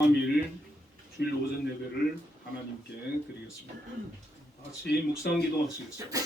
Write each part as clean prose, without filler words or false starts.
3일 주일 오전 예배를 하나님께 드리겠습니다. 같이 묵상 기도하시겠습니다.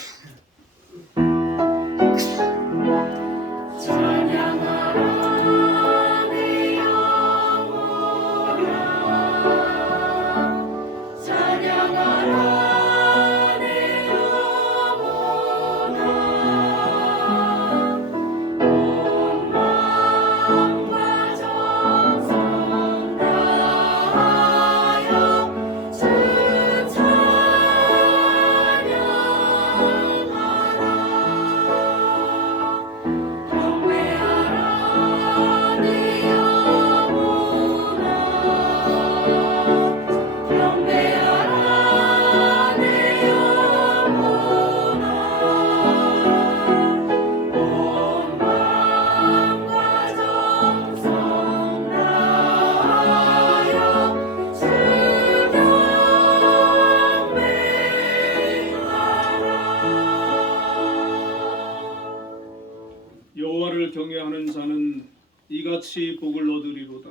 여호와를 경외하는 자는 이같이 복을 얻으리로다.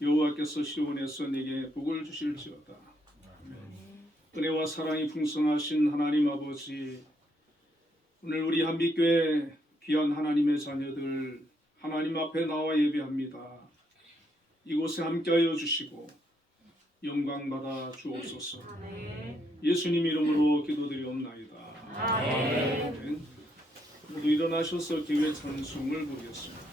여호와께서 시온에서 네게 복을 주실지어다. 은혜와 사랑이 풍성하신 하나님 아버지, 오늘 우리 한빛교회 귀한 하나님의 자녀들 하나님 앞에 나와 예배합니다. 이곳에 함께하여 주시고 영광 받아 주옵소서. 예수님 이름으로 기도드리옵나이다. 아멘. 모두 일어나셔서 교회 찬송을 부르겠습니다.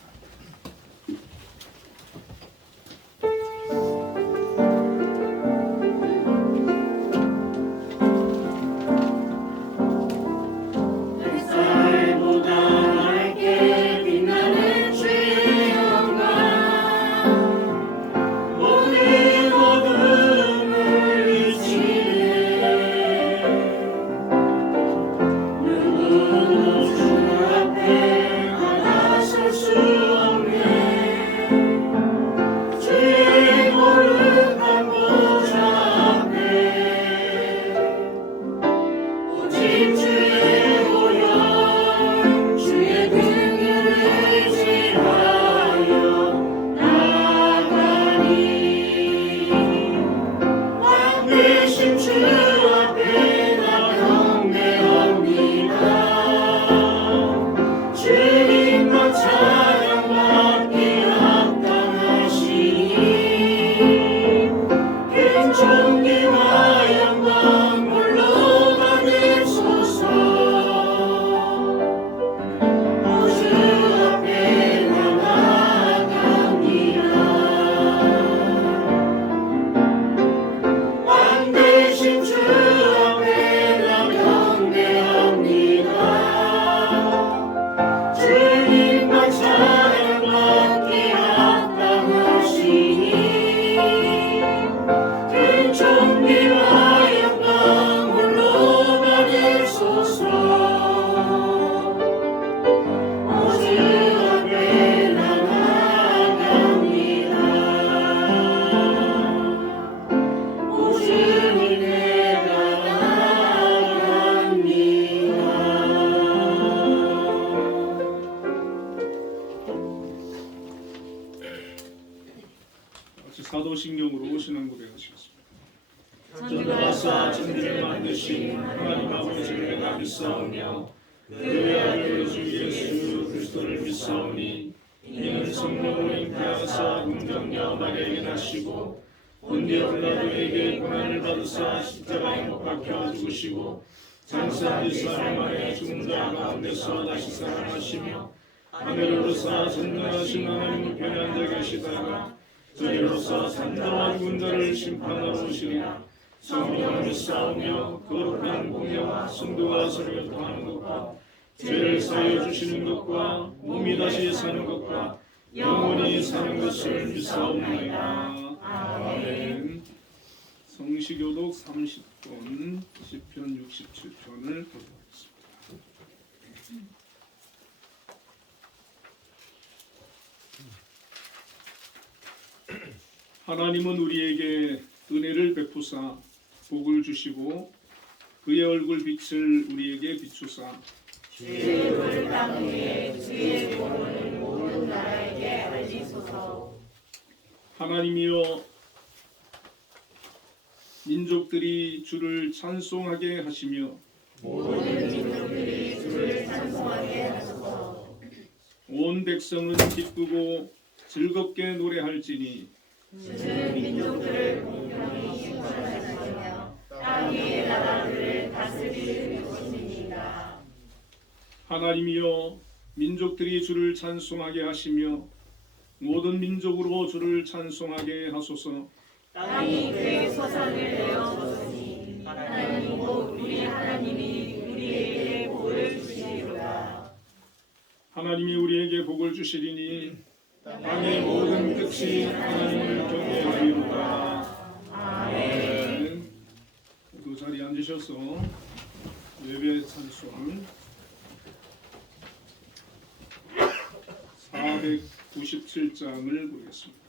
사도신경으로 신앙 고백하시겠습니다. 천주가 천지를 만드신 하나님 아버지를 내가 믿사오며 그의 아들 주 예수 그리스도를 믿사오니 이는 성령으로 잉태하사 공정녀 마리아에게 나시고 본디오 빌라도에게 고난을 받으사 십자가에 못 박혀 죽으시고 장사한 지 사흘 만에 죽은 자 가운데서 다시 살아나시며 하늘을 오르사 전능하신 하나님을 편에 앉아 계시다가 저희로서 산자와 죽은 자를 심판하러 오시리라. 성령을 믿사오며 거룩한 공예와 성도가 서로 교통하는 것과 죄를 사하여 주시는 것과 몸이 다시 사는 것과 영원히 사는 것을 믿사옵나이다. 아멘. 성시교독 30권 시편 67편을 보겠습니다. 하나님은 우리에게 은혜를 베푸사 복을 주시고 그의 얼굴 빛을 우리에게 비추사 주의 의를 땅 위에 주의 구원을 모든 나라에게 알리소서. 하나님이여 민족들이 주를 찬송하게 하시며 모든 민족들이 주를 찬송하게 하소서. 온 백성은 기쁘고 즐겁게 노래할지니 주는 민족들을 공평히 심판하시며 땅 위의 나라들을 다스리실 것입니다. 하나님이여 민족들이 주를 찬송하게 하시며 모든 민족으로 주를 찬송하게 하소서. 땅이 그의 소산을 내어 줬으니 하나님 곧 우리 하나님이 우리에게 복을 주시리로다. 하나님이 우리에게 복을 주시리니 땅의 모든 끝이 하나님을 경외하리로다. 아멘. 모두 자리에 앉으셔서 예배 찬송 497장을 보겠습니다.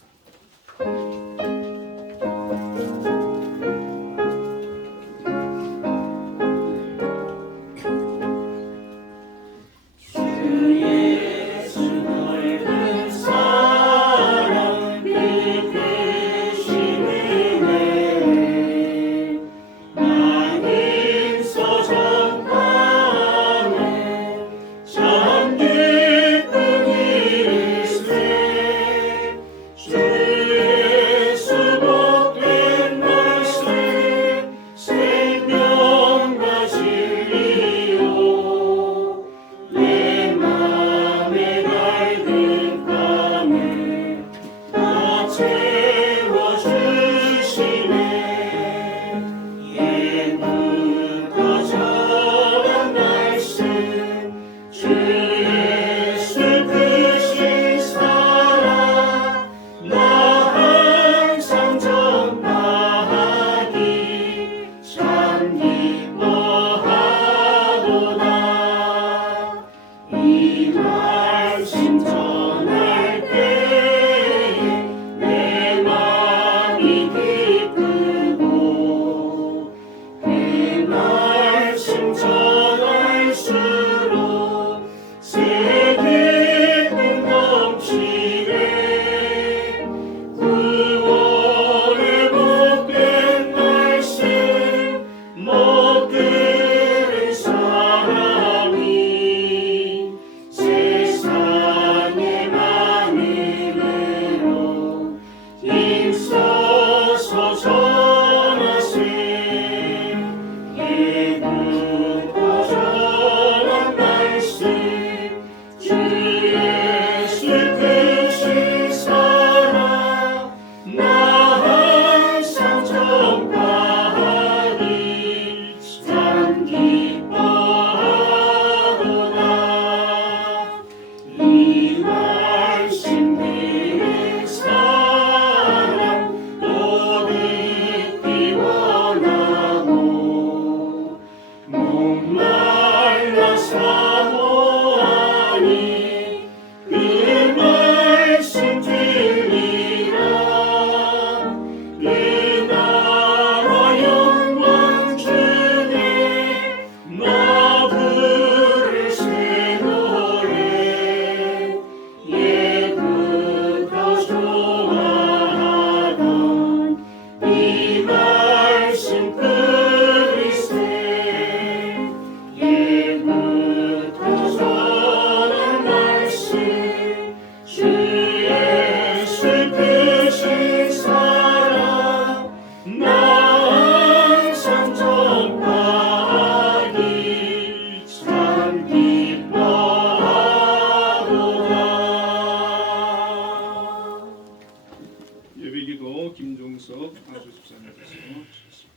예배기도 김종석 안수 집사님께서 주셨습니다.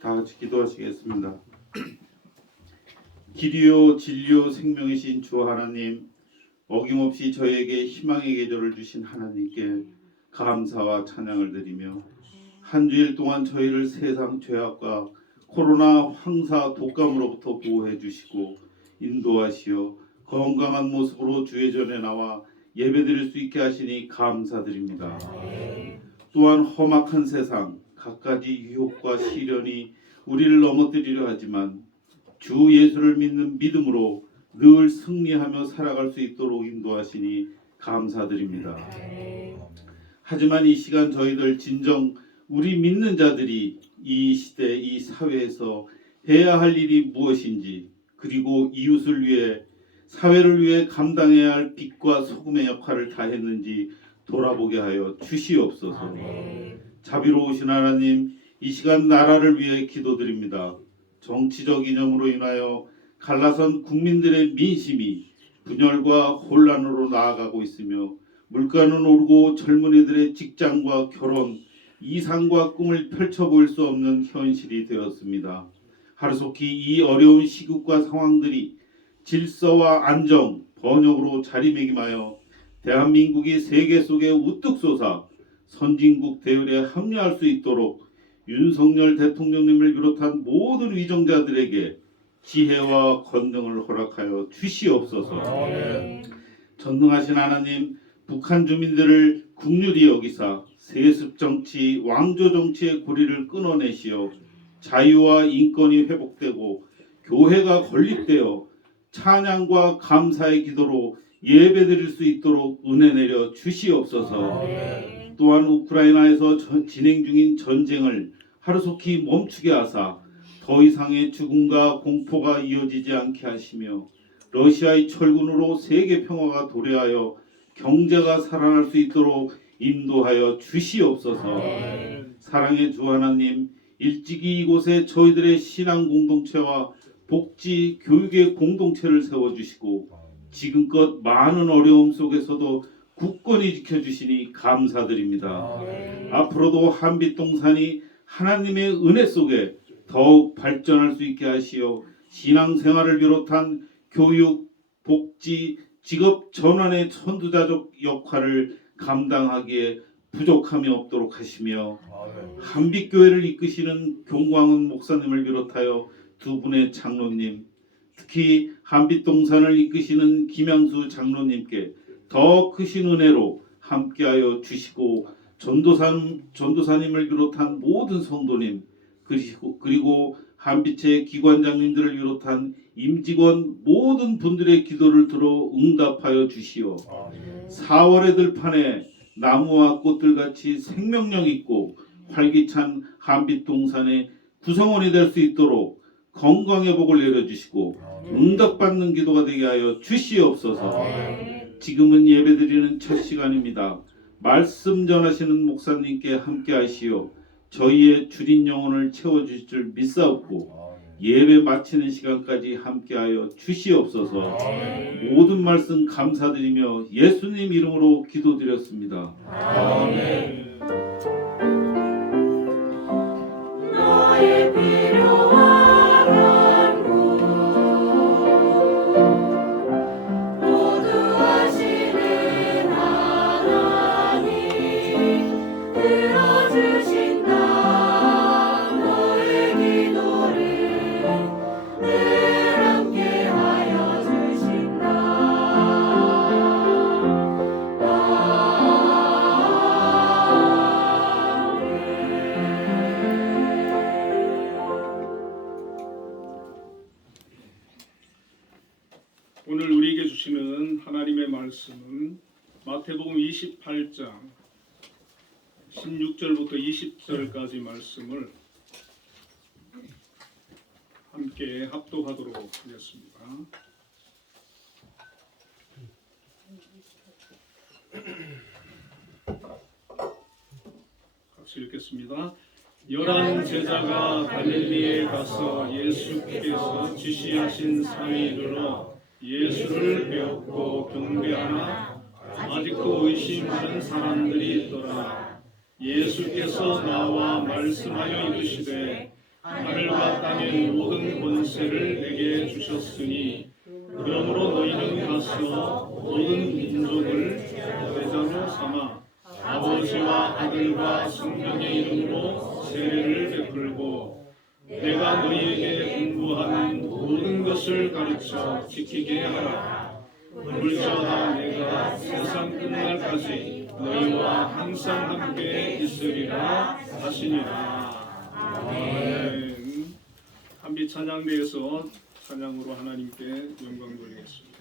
다 같이 기도하시겠습니다. 길이요 진리요 생명이신 주 하나님, 어김없이 저에게 희망의 계절을 주신 하나님께 감사와 찬양을 드리며 한 주일 동안 저희를 세상 죄악과 코로나 황사 독감으로부터 보호해 주시고 인도하시어 건강한 모습으로 주의 전에 나와 예배드릴 수 있게 하시니 감사드립니다. 또한 험악한 세상, 갖가지 유혹과 시련이 우리를 넘어뜨리려 하지만 주 예수를 믿는 믿음으로 늘 승리하며 살아갈 수 있도록 인도하시니 감사드립니다. 하지만 이 시간 저희들 진정 우리 믿는 자들이 이 시대 이 사회에서 해야 할 일이 무엇인지, 그리고 이웃을 위해 사회를 위해 감당해야 할 빛과 소금의 역할을 다했는지 돌아보게 하여 주시옵소서. 자비로우신 하나님, 이 시간 나라를 위해 기도드립니다. 정치적 이념으로 인하여 갈라선 국민들의 민심이 분열과 혼란으로 나아가고 있으며 물가는 오르고 젊은이들의 직장과 결혼, 이상과 꿈을 펼쳐보일 수 없는 현실이 되었습니다. 하루속히 이 어려운 시국과 상황들이 질서와 안정, 번영으로 자리매김하여 대한민국이 세계 속에 우뚝 솟아 선진국 대열에 합류할 수 있도록 윤석열 대통령님을 비롯한 모든 위정자들에게 지혜와 권능을 허락하여 주시옵소서. 전능하신 하나님, 북한 주민들을 긍휼히 여기사 세습 정치, 왕조 정치의 고리를 끊어내시어 자유와 인권이 회복되고 교회가 건립되어 찬양과 감사의 기도로 예배드릴 수 있도록 은혜 내려 주시옵소서. 또한 우크라이나에서 진행 중인 전쟁을 하루속히 멈추게 하사 더 이상의 죽음과 공포가 이어지지 않게 하시며 러시아의 철군으로 세계 평화가 도래하여 경제가 살아날 수 있도록 인도하여 주시옵소서. 사랑의 주 하나님, 일찍이 이곳에 저희들의 신앙 공동체와 복지, 교육의 공동체를 세워주시고 지금껏 많은 어려움 속에서도 굳건히 지켜주시니 감사드립니다. 앞으로도 한빛동산이 하나님의 은혜 속에 더욱 발전할 수 있게 하시어 신앙생활을 비롯한 교육, 복지, 직업 전환의 천두자적 역할을 감당하기에 부족함이 없도록 하시며 한빛교회를 이끄시는 경광은 목사님을 비롯하여 두 분의 장로님, 특히 한빛동산을 이끄시는 김양수 장로님께 더 크신 은혜로 함께하여 주시고 전도사님을 비롯한 모든 성도님, 그리고 한빛의 기관장님들을 비롯한 임직원 모든 분들의 기도를 들어 응답하여 주시오. 4월의 들판에 나무와 꽃들같이 생명력 있고 활기찬 한빛동산의 구성원이 될 수 있도록 건강의 복을 내려주시고 응답받는 기도가 되게 하여 주시옵소서. 지금은 예배드리는 첫 시간입니다. 말씀 전하시는 목사님께 함께 하시어 저희의 주린 영혼을 채워주실 줄 믿사옵고 예배 마치는 시간까지 함께하여 주시옵소서. 모든 말씀 감사드리며 예수님 이름으로 기도드렸습니다. 아멘. 너의 필요한 것 모두 아시는 하나님 들어주신다. 너의 기도를 늘 함께하여 주신다. 오늘 우리에게 주시는 하나님의 말씀은 마태복음 28장 16절부터 20절까지 말씀을 함께 합독하도록 하겠습니다. 같이 읽겠습니다. 11 제자가 갈릴리에 가서 예수께서 지시하신 산에 이르러 예수를 배웠고 경배하나 아직도 의심하는 사람들이 있더라. 예수께서 나와 말씀하여 이르시되 하늘과 땅의 모든 권세를 내게 주셨으니 그러므로 너희는 가서 모든 민족을 제자로 삼아 아버지와 아들과 성령의 이름으로 세례를 베풀고 내가 너희에게 공부한 모든 것을 가르쳐 지키게 하라. 물자나 내가 세상 끝날까지 너희와 항상 함께 있으리라 하시니라. 아멘. 한빛 찬양대에서 찬양으로 하나님께 영광 돌리겠습니다.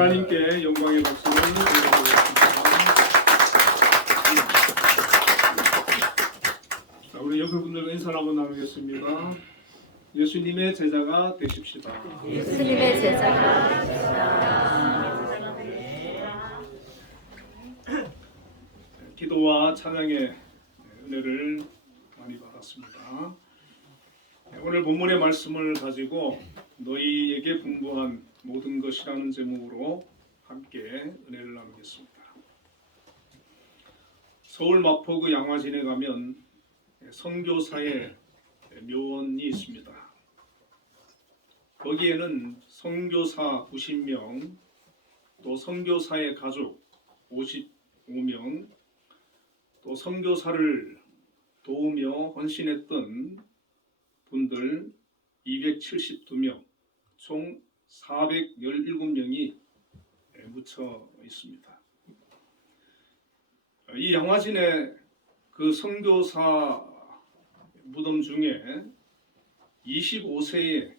하나님께 영광의 박수를 드리겠습니다. 자, 우리 옆에 분들과 인사를 한번 나누겠습니다. 예수님의 제자가 되십시다. 예수님의 제자가 기도와 찬양의 은혜를 많이 받았습니다. 오늘 본문의 말씀을 가지고 너희에게 분부한 모든 것이라는 제목으로 함께 은혜를 나누겠습니다. 서울 마포구 양화진에 가면 선교사의 묘원이 있습니다. 거기에는 선교사 90명, 또 선교사의 가족 55명, 또 선교사를 도우며 헌신했던 분들 272명, 총 417명이 묻혀 있습니다. 이 양화진의 그 선교사 무덤 중에 25세의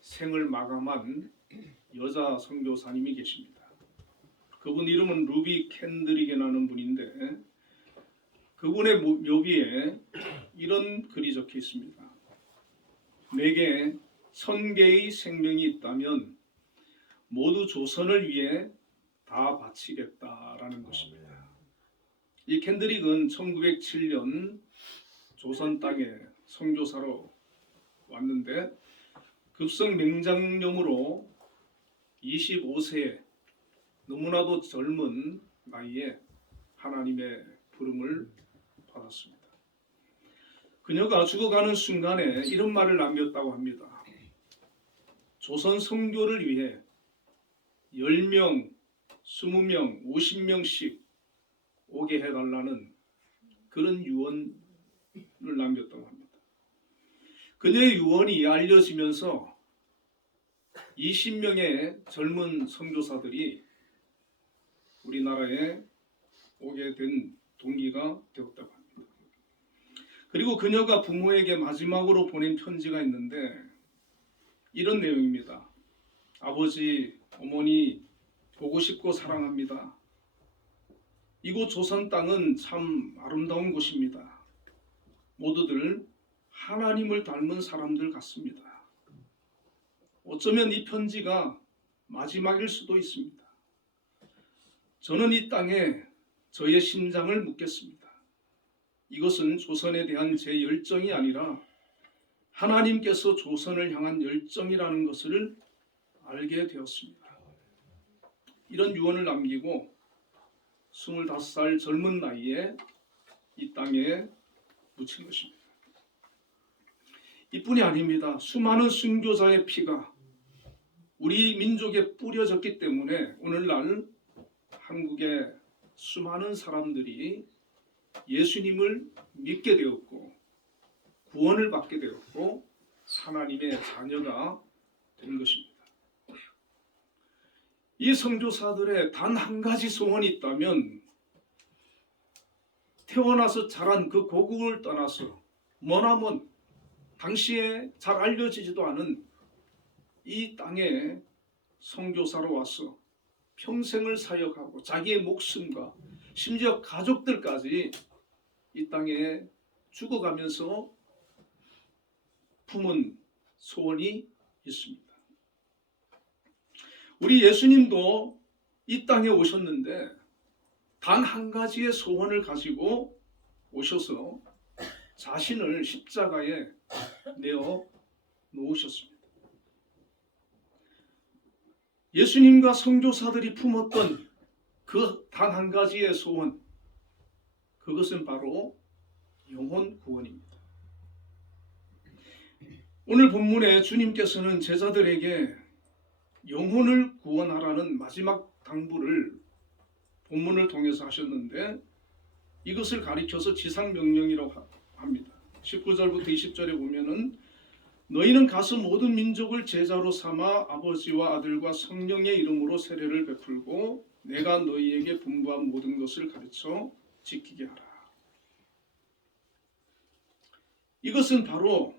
생을 마감한 여자 선교사님이 계십니다. 그분 이름은 루비 캔드릭이라는 분인데 그분의 묘비에 이런 글이 적혀 있습니다. 내게 1000개의 생명이 있다면 모두 조선을 위해 다 바치겠다라는 것입니다. 이 캔드릭은 1907년 조선 땅에 선교사로 왔는데 급성 맹장염으로 25세에 너무나도 젊은 나이에 하나님의 부름을 받았습니다. 그녀가 죽어가는 순간에 이런 말을 남겼다고 합니다. 조선 선교를 위해 10명, 20명, 50명씩 오게 해달라는 그런 유언을 남겼다고 합니다. 그녀의 유언이 알려지면서 20명의 젊은 선교사들이 우리나라에 오게 된 동기가 되었다고 합니다. 그리고 그녀가 부모에게 마지막으로 보낸 편지가 있는데 이런 내용입니다. 아버지, 어머니 보고 싶고 사랑합니다. 이곳 조선 땅은 참 아름다운 곳입니다. 모두들 하나님을 닮은 사람들 같습니다. 어쩌면 이 편지가 마지막일 수도 있습니다. 저는 이 땅에 저의 심장을 묻겠습니다. 이것은 조선에 대한 제 열정이 아니라 하나님께서 조선을 향한 열정이라는 것을 알게 되었습니다. 이런 유언을 남기고 25살 젊은 나이에 이 땅에 묻힌 것입니다. 이뿐이 아닙니다. 수많은 순교자의 피가 우리 민족에 뿌려졌기 때문에 오늘날 한국의 수많은 사람들이 예수님을 믿게 되었고 구원을 받게 되었고 하나님의 자녀가 된 것입니다. 이 선교사들의 단 한 가지 소원이 있다면 태어나서 자란 그 고국을 떠나서 머나먼 당시에 잘 알려지지도 않은 이 땅에 선교사로 와서 평생을 사역하고 자기의 목숨과 심지어 가족들까지 이 땅에 죽어가면서 품은 소원이 있습니다. 우리 예수님도 이 땅에 오셨는데 단 한 가지의 소원을 가지고 오셔서 자신을 십자가에 내어 놓으셨습니다. 예수님과 선교사들이 품었던 그 단 한 가지의 소원, 그것은 바로 영혼 구원입니다. 오늘 본문에 주님께서는 제자들에게 영혼을 구원하라는 마지막 당부를 본문을 통해서 하셨는데 이것을 가리켜서 지상명령이라고 합니다. 19절부터 20절에 보면은 너희는 가서 모든 민족을 제자로 삼아 아버지와 아들과 성령의 이름으로 세례를 베풀고 내가 너희에게 분부한 모든 것을 가르쳐 지키게 하라. 이것은 바로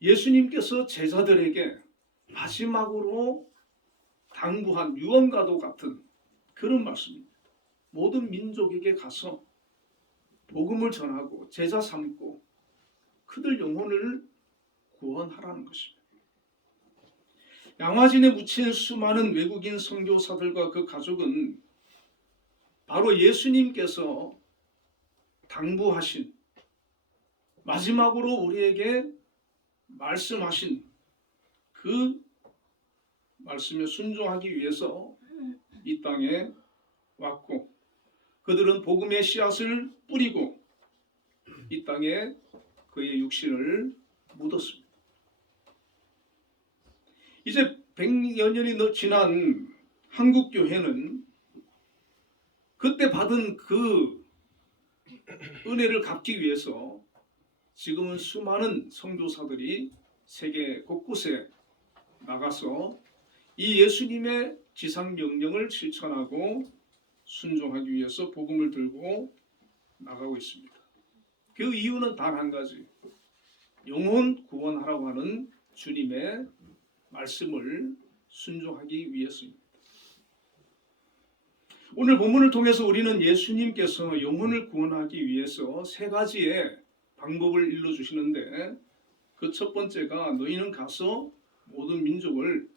예수님께서 제자들에게 마지막으로 당부한 유언과도 같은 그런 말씀입니다. 모든 민족에게 가서 복음을 전하고 제자 삼고 그들 영혼을 구원하라는 것입니다. 양화진에 묻힌 수많은 외국인 선교사들과 그 가족은 바로 예수님께서 당부하신 마지막으로 우리에게 말씀하신 그 말씀에 순종하기 위해서 이 땅에 왔고 그들은 복음의 씨앗을 뿌리고 이 땅에 그의 육신을 묻었습니다. 이제 100여 년이 지난 한국교회는 그때 받은 그 은혜를 갚기 위해서 지금은 수많은 선교사들이 세계 곳곳에 나가서 이 예수님의 지상명령을 실천하고 순종하기 위해서 복음을 들고 나가고 있습니다. 그 이유는 단 한 가지, 영혼 구원하라고 하는 주님의 말씀을 순종하기 위해서입니다. 오늘 본문을 통해서 우리는 예수님께서 영혼을 구원하기 위해서 세 가지의 방법을 일러주시는데 그 첫 번째가 너희는 가서 모든 민족을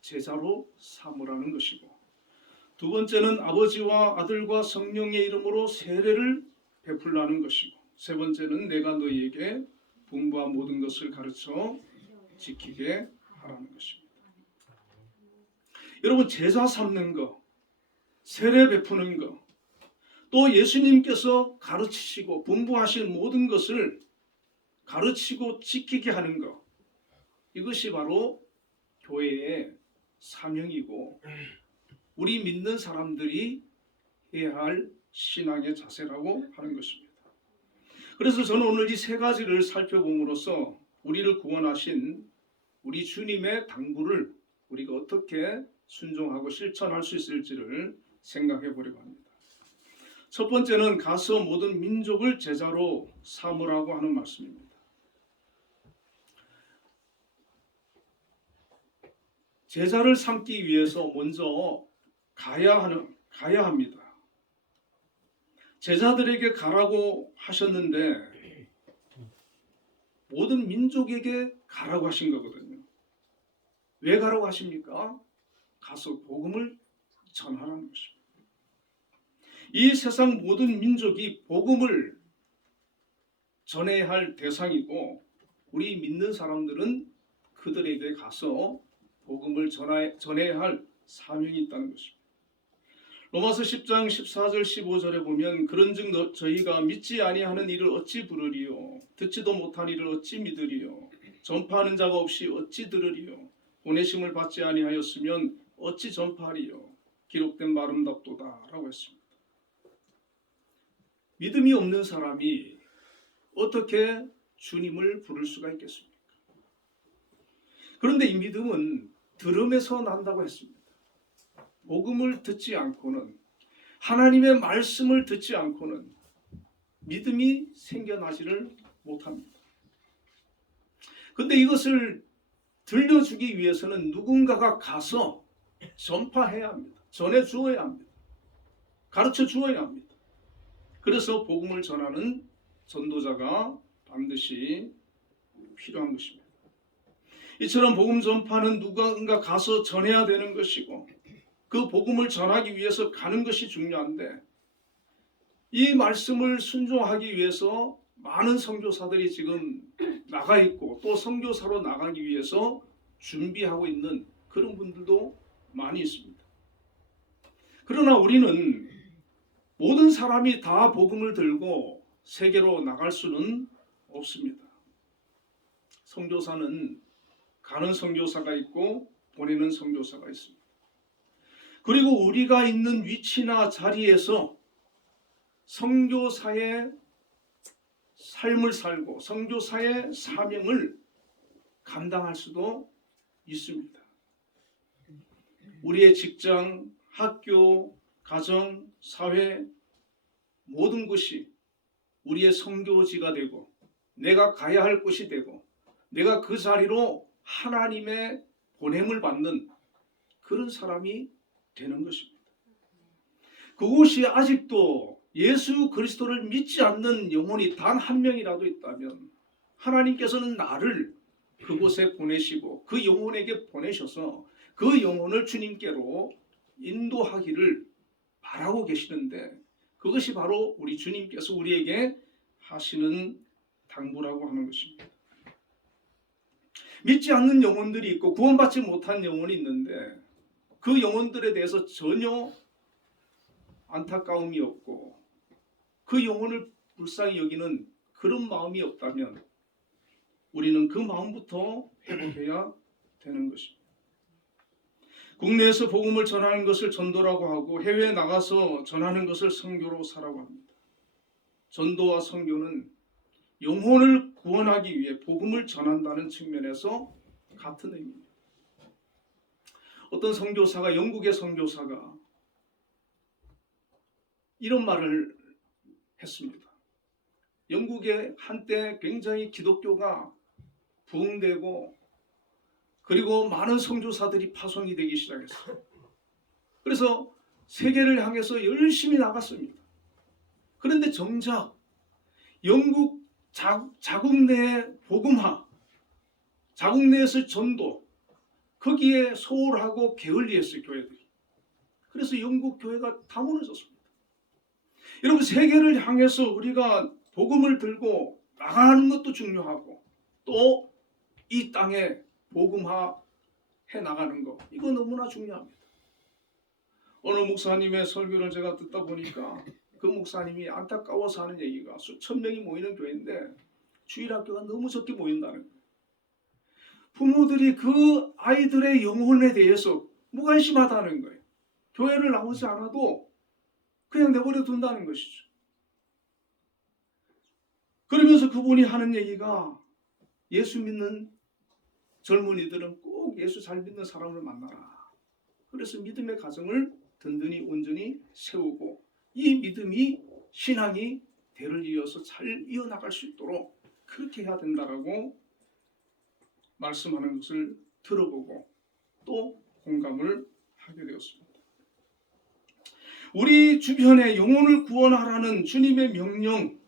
제자로 삼으라는 것이고 두 번째는 아버지와 아들과 성령의 이름으로 세례를 베풀라는 것이고 세 번째는 내가 너희에게 분부한 모든 것을 가르쳐 지키게 하라는 것입니다. 여러분 제자 삼는 것, 세례 베푸는 것, 또 예수님께서 가르치시고 분부하신 모든 것을 가르치고 지키게 하는 것, 이것이 바로 교회의 사명이고 우리 믿는 사람들이 해야 할 신앙의 자세라고 하는 것입니다. 그래서 저는 오늘 이 세 가지를 살펴봄으로써 우리를 구원하신 우리 주님의 당부를 우리가 어떻게 순종하고 실천할 수 있을지를 생각해 보려고 합니다. 첫 번째는 가서 모든 민족을 제자로 삼으라고 하는 말씀입니다. 제자를 삼기 위해서 먼저 가야 합니다. 제자들에게 가라고 하셨는데 모든 민족에게 가라고 하신 거거든요. 왜 가라고 하십니까? 가서 복음을 전하라는 것입니다. 이 세상 모든 민족이 복음을 전해야 할 대상이고 우리 믿는 사람들은 그들에게 가서 복음을 전해야 할 사명이 있다는 것입니다. 로마서 10장 14절 15절에 보면 그런즉 저희가 믿지 아니하는 이를 어찌 부르리요 듣지도 못한 이를 어찌 믿으리요 전파하는 자가 없이 어찌 들으리요 보내심을 받지 아니하였으면 어찌 전파하리요 기록된 아름답도다 라고 했습니다. 믿음이 없는 사람이 어떻게 주님을 부를 수가 있겠습니까? 그런데 이 믿음은 들음에서 난다고 했습니다. 복음을 듣지 않고는 하나님의 말씀을 듣지 않고는 믿음이 생겨나지를 못합니다. 그런데 이것을 들려주기 위해서는 누군가가 가서 전파해야 합니다. 전해주어야 합니다. 가르쳐 주어야 합니다. 그래서 복음을 전하는 전도자가 반드시 필요한 것입니다. 이처럼 복음 전파는 누군가 가서 전해야 되는 것이고 그 복음을 전하기 위해서 가는 것이 중요한데 이 말씀을 순종하기 위해서 많은 선교사들이 지금 나가 있고 또 선교사로 나가기 위해서 준비하고 있는 그런 분들도 많이 있습니다. 그러나 우리는 모든 사람이 다 복음을 들고 세계로 나갈 수는 없습니다. 선교사는 가는 선교사가 있고 보내는 선교사가 있습니다. 그리고 우리가 있는 위치나 자리에서 선교사의 삶을 살고 선교사의 사명을 감당할 수도 있습니다. 우리의 직장, 학교, 가정, 사회 모든 것이 우리의 선교지가 되고 내가 가야 할 곳이 되고 내가 그 자리로 하나님의 보냄을 받는 그런 사람이 되는 것입니다. 그곳이 아직도 예수 그리스도를 믿지 않는 영혼이 단 한 명이라도 있다면 하나님께서는 나를 그곳에 보내시고 그 영혼에게 보내셔서 그 영혼을 주님께로 인도하기를 바라고 계시는데 그것이 바로 우리 주님께서 우리에게 하시는 당부라고 하는 것입니다. 믿지 않는 영혼들이 있고 구원받지 못한 영혼이 있는데 그 영혼들에 대해서 전혀 안타까움이 없고 그 영혼을 불쌍히 여기는 그런 마음이 없다면 우리는 그 마음부터 회복해야 되는 것입니다. 국내에서 복음을 전하는 것을 전도라고 하고 해외에 나가서 전하는 것을 선교로 사라고 합니다. 전도와 선교는 영혼을 구원하기 위해 복음을 전한다는 측면에서 같은 의미입니다. 어떤 선교사가 영국의 선교사가 이런 말을 했습니다. 영국에 한때 굉장히 기독교가 부흥되고 그리고 많은 선교사들이 파송이 되기 시작했어요. 그래서 세계를 향해서 열심히 나갔습니다. 그런데 정작 영국 자국 내의 복음화, 자국 내에서 전도 거기에 소홀하고 게을리했어요. 교회들이. 그래서 영국 교회가 다 무너졌습니다. 여러분 세계를 향해서 우리가 복음을 들고 나가는 것도 중요하고 또 이 땅에 복음화 해 나가는 거 이거 너무나 중요합니다. 어느 목사님의 설교를 제가 듣다 보니까 그 목사님이 안타까워서 하는 얘기가 수천 명이 모이는 교회인데 주일학교가 너무 적게 모인다는 거예요. 부모들이 그 아이들의 영혼에 대해서 무관심하다는 거예요. 교회를 나오지 않아도 그냥 내버려 둔다는 것이죠. 그러면서 그분이 하는 얘기가 예수 믿는 젊은이들은 꼭 예수 잘 믿는 사람을 만나라. 그래서 믿음의 가정을 든든히 온전히 세우고 이 믿음이 신앙이 대를 이어서 잘 이어나갈 수 있도록 그렇게 해야 된다라고 말씀하는 것을 들어보고 또 공감을 하게 되었습니다. 우리 주변에 영혼을 구원하라는 주님의 명령,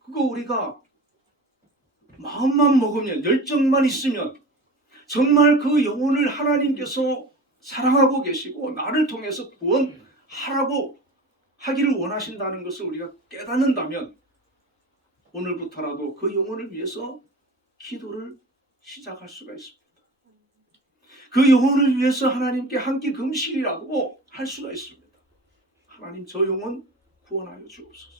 그거 우리가 마음만 먹으면, 열정만 있으면 정말 그 영혼을 하나님께서 사랑하고 계시고 나를 통해서 구원하라고 하기를 원하신다는 것을 우리가 깨닫는다면 오늘부터라도 그 영혼을 위해서 기도를 시작할 수가 있습니다. 그 영혼을 위해서 하나님께 한 끼 금식이라고 할 수가 있습니다. 하나님, 저 영혼 구원하여 주옵소서.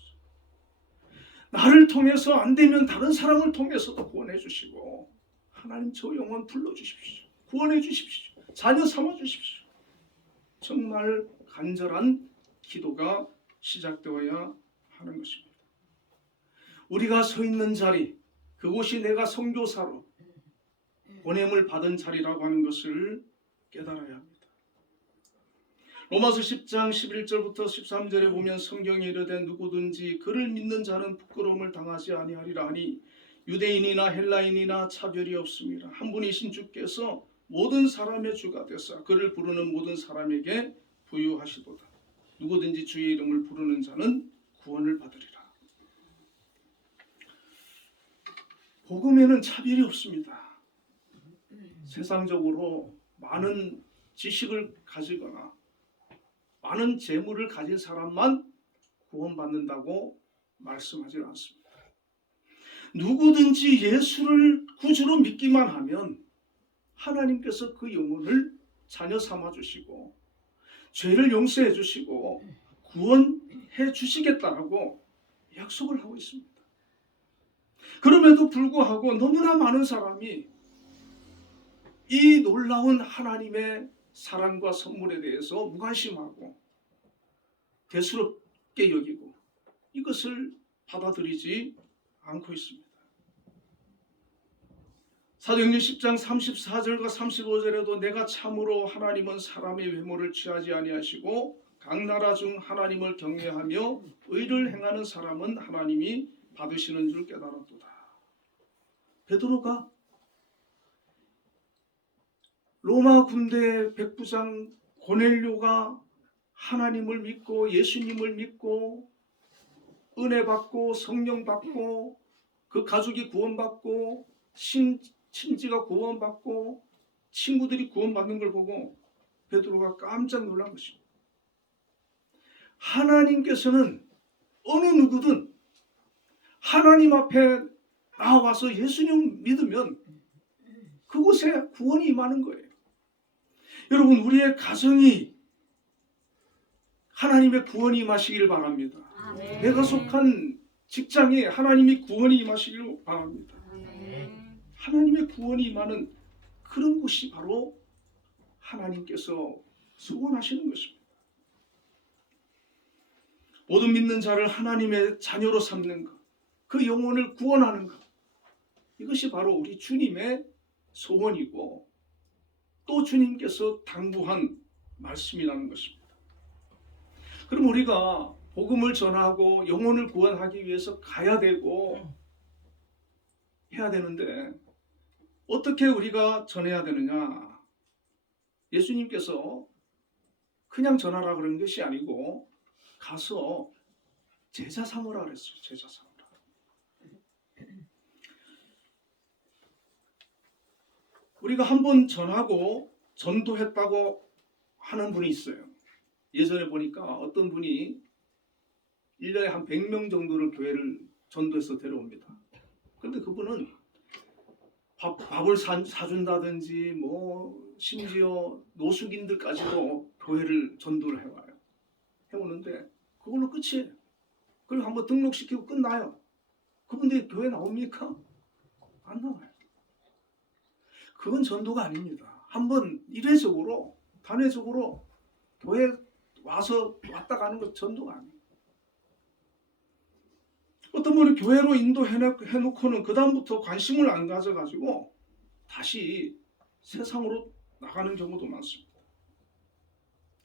나를 통해서 안 되면 다른 사람을 통해서도 구원해 주시고, 하나님 저 영혼 불러주십시오. 구원해 주십시오. 자녀 삼아 주십시오. 정말 간절한 기도가 시작되어야 하는 것입니다. 우리가 서 있는 자리, 그곳이 내가 선교사로 보냄을 받은 자리라고 하는 것을 깨달아야 합니다. 로마서 10장 11절부터 13절에 보면 성경에 이르되 누구든지 그를 믿는 자는 부끄러움을 당하지 아니하리라 하니 유대인이나 헬라인이나 차별이 없습니다. 한 분이신 주께서 모든 사람의 주가 되사 그를 부르는 모든 사람에게 부유하시도다. 누구든지 주의 이름을 부르는 자는 구원을 받으리라. 복음에는 차별이 없습니다. 세상적으로 많은 지식을 가지거나 많은 재물을 가진 사람만 구원받는다고 말씀하지 않습니다. 누구든지 예수를 구주로 믿기만 하면 하나님께서 그 영혼을 자녀 삼아 주시고 죄를 용서해 주시고 구원해 주시겠다라고 약속을 하고 있습니다. 그럼에도 불구하고 너무나 많은 사람이 이 놀라운 하나님의 사랑과 선물에 대해서 무관심하고 대수롭게 여기고 이것을 받아들이지 않고 있습니다. 사도행전 10장 34절과 35절에도 내가 참으로 하나님은 사람의 외모를 취하지 아니하시고 각 나라 중 하나님을 경외하며 의를 행하는 사람은 하나님이 받으시는 줄 깨달았도다. 베드로가 로마 군대 백부장 고넬료가 하나님을 믿고 예수님을 믿고 은혜 받고 성령 받고 그 가족이 구원받고 친지가 구원받고 친구들이 구원받는 걸 보고 베드로가 깜짝 놀란 것입니다. 하나님께서는 어느 누구든 하나님 앞에 나와서 예수님 믿으면 그곳에 구원이 임하는 거예요. 여러분, 우리의 가정이 하나님의 구원이 임하시기를 바랍니다. 아멘. 내가 속한 직장에 하나님이 구원이 임하시기를 바랍니다. 아멘. 하나님의 구원이 임하는 그런 곳이 바로 하나님께서 소원하시는 것입니다. 모든 믿는 자를 하나님의 자녀로 삼는 것, 그 영혼을 구원하는 것, 이것이 바로 우리 주님의 소원이고 또 주님께서 당부한 말씀이라는 것입니다. 그럼 우리가 복음을 전하고 영혼을 구원하기 위해서 가야 되고 해야 되는데 어떻게 우리가 전해야 되느냐? 예수님께서 그냥 전하라 그런 것이 아니고 가서 제자 삼으라 그랬어요. 제자 삼으라. 우리가 한번 전하고 전도했다고 하는 분이 있어요. 예전에 보니까 어떤 분이 1년에 한 100명 정도를 교회를 전도해서 데려옵니다. 그런데 그분은 밥을 사준다든지 뭐 심지어 노숙인들까지도 교회를 전도를 해오는데 그걸로 끝이에요. 그리고 한번 등록시키고 끝나요. 그분들이 교회 나옵니까? 안 나와요. 그건 전도가 아닙니다. 한번 일회적으로 단회적으로 교회 와서 왔다 가는 것 전도가 아니에요. 어떤 분이 교회로 인도해놓고는 그 다음부터 관심을 안 가져가지고 다시 세상으로 나가는 경우도 많습니다.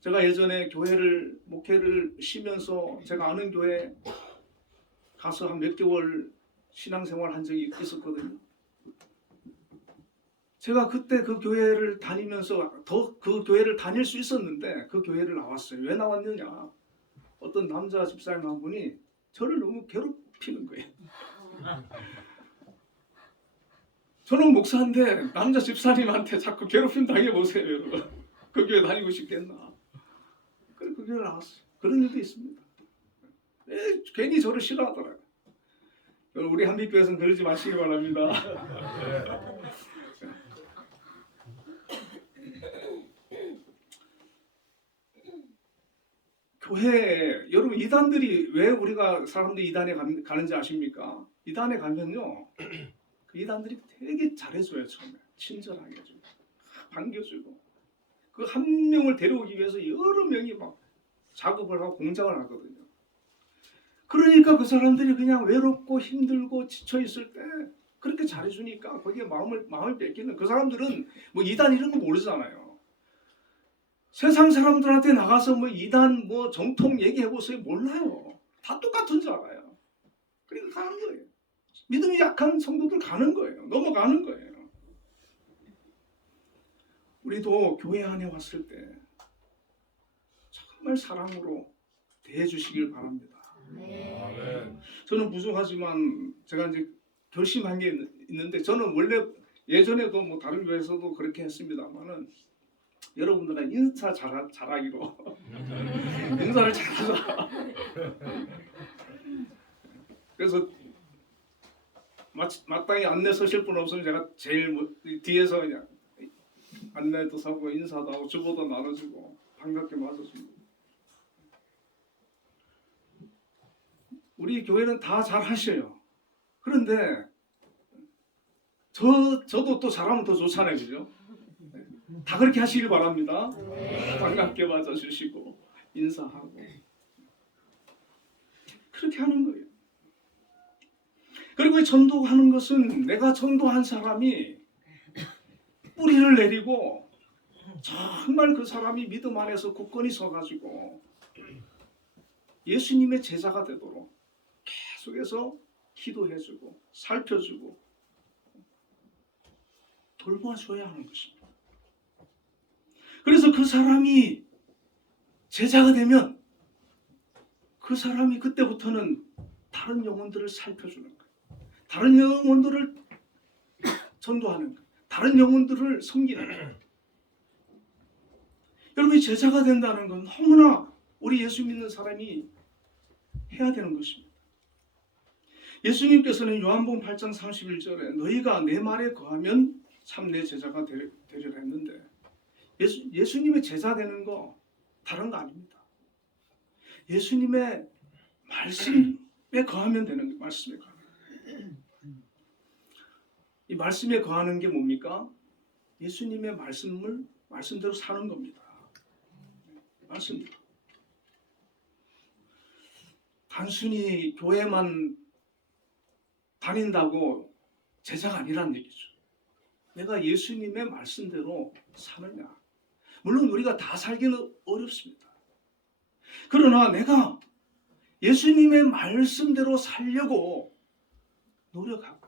제가 예전에 교회를 목회를 쉬면서 제가 아는 교회 가서 한 몇 개월 신앙생활 한 적이 있었거든요. 제가 그때 그 교회를 다니면서 더 그 교회를 다닐 수 있었는데 그 교회를 나왔어요. 왜 나왔느냐? 어떤 남자 집사님 한 분이 저를 너무 괴롭히는 거예요. 저는 목사인데 남자 집사님한테 자꾸 괴롭힘 당해보세요, 여러분. 그 교회 다니고 싶겠나? 그래 그 교회 나왔어요. 그런 일도 있습니다. 괜히 저를 싫어하더라고요. 우리 한빛교회에서는 그러지 마시기 바랍니다. 교회 여러분 이단들이 왜 우리가 사람들이 이단에 가는지 아십니까? 이단에 가면요 그 이단들이 되게 잘해줘요. 처음에 친절하게 해주고 반겨주고 그 한 명을 데려오기 위해서 여러 명이 막 작업을 하고 공작을 하거든요. 그러니까 그 사람들이 그냥 외롭고 힘들고 지쳐 있을 때 그렇게 잘해주니까 거기에 마음을 뺏기는 그 사람들은 뭐 이단 이런 거 모르잖아요. 세상 사람들한테 나가서 뭐 이단 뭐 정통 얘기해보세요. 몰라요. 다 똑같은 줄 알아요. 그러니까 가는 거예요. 믿음이 약한 성도들 가는 거예요. 넘어가는 거예요. 우리도 교회 안에 왔을 때 정말 사랑으로 대해주시길 바랍니다. 저는 부족하지만 제가 이제 결심한 게 있는데 저는 원래 예전에도 뭐 다른 교회에서도 그렇게 했습니다만은 여러분들과 인사 잘하기로 인사를 잘하자. 그래서 마땅히 안내 서실 분 없으면 제가 제일 뒤에서 그냥 안내도 사고 인사도 하고 주보도 나눠주고 반갑게 맞아줍니다. 우리 교회는 다 잘하셔요. 그런데 저도 또 잘하면 더 좋잖아요, 그죠? 다 그렇게 하시길 바랍니다. 반갑게 맞아주시고 인사하고 그렇게 하는 거예요. 그리고 전도하는 것은 내가 전도한 사람이 뿌리를 내리고 정말 그 사람이 믿음 안에서 굳건히 서가지고 예수님의 제자가 되도록 계속해서 기도해주고 살펴주고 돌봐줘야 하는 것입니다. 그래서 그 사람이 제자가 되면 그 사람이 그때부터는 다른 영혼들을 살펴주는 거예요. 다른 영혼들을 전도하는 거예요. 다른 영혼들을 섬기는 거예요. 여러분 제자가 된다는 건 너무나 우리 예수 믿는 사람이 해야 되는 것입니다. 예수님께서는 요한복음 8장 31절에 너희가 내 말에 거하면 참 내 제자가 되리라 했는데 예수님의 제자 되는 거 다른 거 아닙니다. 예수님의 말씀에 거하면 되는 거예요. 말씀에 거하면. 이 말씀에 거하는 게 뭡니까? 예수님의 말씀대로 사는 겁니다. 맞습니다. 단순히 교회만 다닌다고 제자가 아니란 얘기죠. 내가 예수님의 말씀대로 사느냐. 물론 우리가 다 살기는 어렵습니다. 그러나 내가 예수님의 말씀대로 살려고 노력하고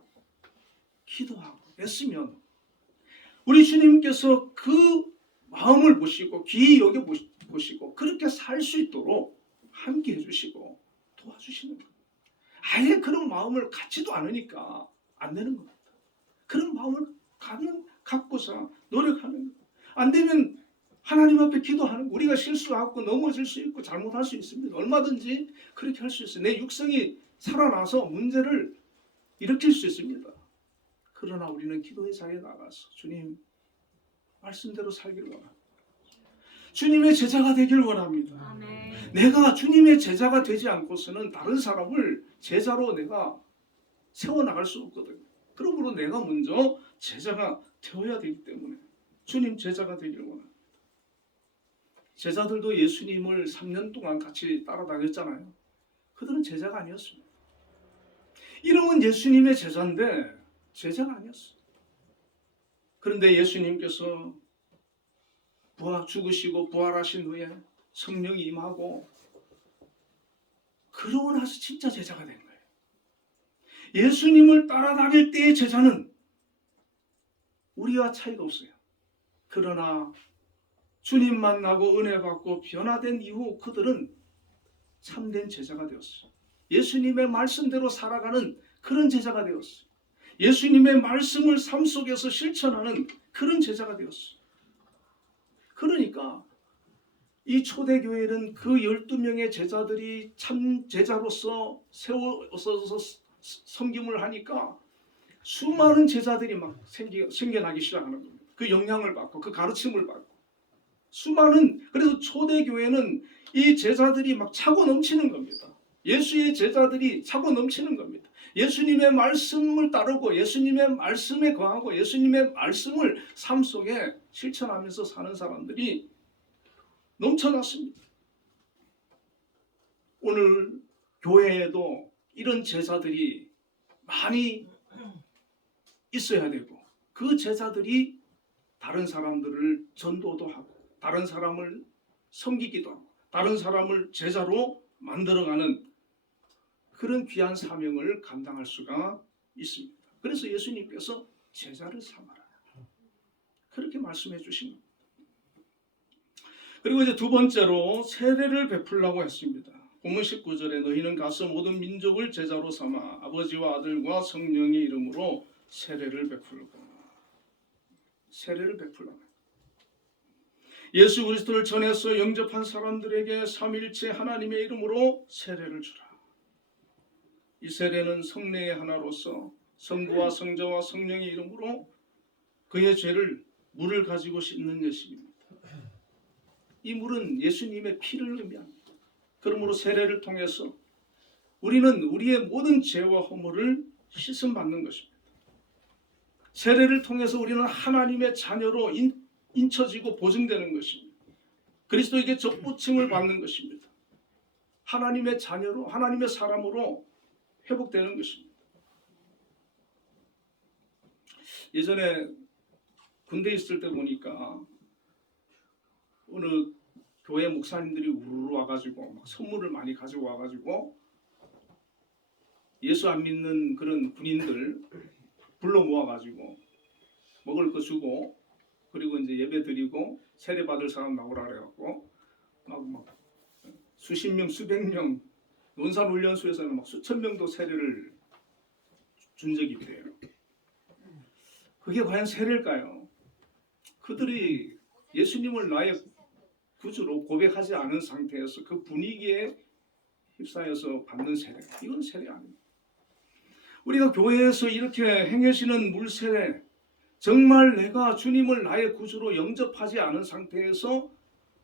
기도하고 애쓰면 우리 주님께서 그 마음을 보시고 귀히 여겨보시고 그렇게 살 수 있도록 함께 해주시고 도와주시는 거예요. 아예 그런 마음을 갖지도 않으니까 안 되는 겁니다. 그런 마음을 갖고서 노력하는 거예요. 안 되면 하나님 앞에 기도하는 거예요. 우리가 실수하고 넘어질 수 있고 잘못할 수 있습니다. 얼마든지 그렇게 할 수 있어요. 내 육성이 살아나서 문제를 일으킬 수 있습니다. 그러나 우리는 기도의 자리에 나가서 주님 말씀대로 살기를 원합니다. 주님의 제자가 되길 원합니다. 아멘. 내가 주님의 제자가 되지 않고서는 다른 사람을 제자로 내가 세워나갈 수 없거든요. 그러므로 내가 먼저 제자가 되어야 되기 때문에 주님 제자가 되기를 원합니다. 제자들도 예수님을 3년 동안 같이 따라다녔잖아요. 그들은 제자가 아니었습니다. 이름은 예수님의 제자인데 제자가 아니었어요. 그런데 예수님께서 죽으시고 부활하신 후에 성령이 임하고 그러고 나서 진짜 제자가 된 거예요. 예수님을 따라다닐 때의 제자는 우리와 차이가 없어요. 그러나 주님 만나고 은혜 받고 변화된 이후 그들은 참된 제자가 되었어요. 예수님의 말씀대로 살아가는 그런 제자가 되었어요. 예수님의 말씀을 삶 속에서 실천하는 그런 제자가 되었어요. 그러니까 이 초대교회는 그 12명의 제자들이 참 제자로서 세워서 섬김을 하니까 수많은 제자들이 막 생겨나기 시작하는 겁니다. 그 영향을 받고 그 가르침을 받고 그래서 초대교회는 이 제자들이 막 차고 넘치는 겁니다. 예수의 제자들이 차고 넘치는 겁니다. 예수님의 말씀을 따르고 예수님의 말씀에 거하고 예수님의 말씀을 삶 속에 실천하면서 사는 사람들이 넘쳐났습니다. 오늘 교회에도 이런 제자들이 많이 있어야 되고 그 제자들이 다른 사람들을 전도도 하고 다른 사람을 섬기기도 하고 다른 사람을 제자로 만들어가는 그런 귀한 사명을 감당할 수가 있습니다. 그래서 예수님께서 제자를 삼아라 그렇게 말씀해 주신 겁니다. 그리고 이제 두 번째로 세례를 베풀라고 했습니다. 본문 19절에 너희는 가서 모든 민족을 제자로 삼아 아버지와 아들과 성령의 이름으로 세례를 베풀고 세례를 베풀라. 예수 그리스도를 전해서 영접한 사람들에게 삼위일체 하나님의 이름으로 세례를 주라. 이 세례는 성례의 하나로서 성부와 성자와 성령의 이름으로 그의 죄를 물을 가지고 씻는 예식입니다. 이 물은 예수님의 피를 의미합니다. 그러므로 세례를 통해서 우리는 우리의 모든 죄와 허물을 씻음 받는 것입니다. 세례를 통해서 우리는 하나님의 자녀로 인쳐지고 보증되는 것입니다. 그리스도에게 접붙임을 받는 것입니다. 하나님의 자녀로 하나님의 사람으로 회복되는 것입니다. 예전에 군대에 있을 때 보니까 어느 교회 목사님들이 우르르 와가지고 막 선물을 많이 가지고 와가지고 예수 안 믿는 그런 군인들 불러 모아가지고 먹을 거 주고 그리고 이제 예배 드리고 세례 받을 사람 나오라 그래갖고 막 수십 명 수백 명 논산훈련소에서는 막 수천 명도 세례를 준 적이 있대요. 그게 과연 세례일까요? 그들이 예수님을 나의 구주로 고백하지 않은 상태에서 그 분위기에 휩싸여서 받는 세례, 이건 세례 아닙니다. 우리가 교회에서 이렇게 행해지는 물세례, 정말 내가 주님을 나의 구주로 영접하지 않은 상태에서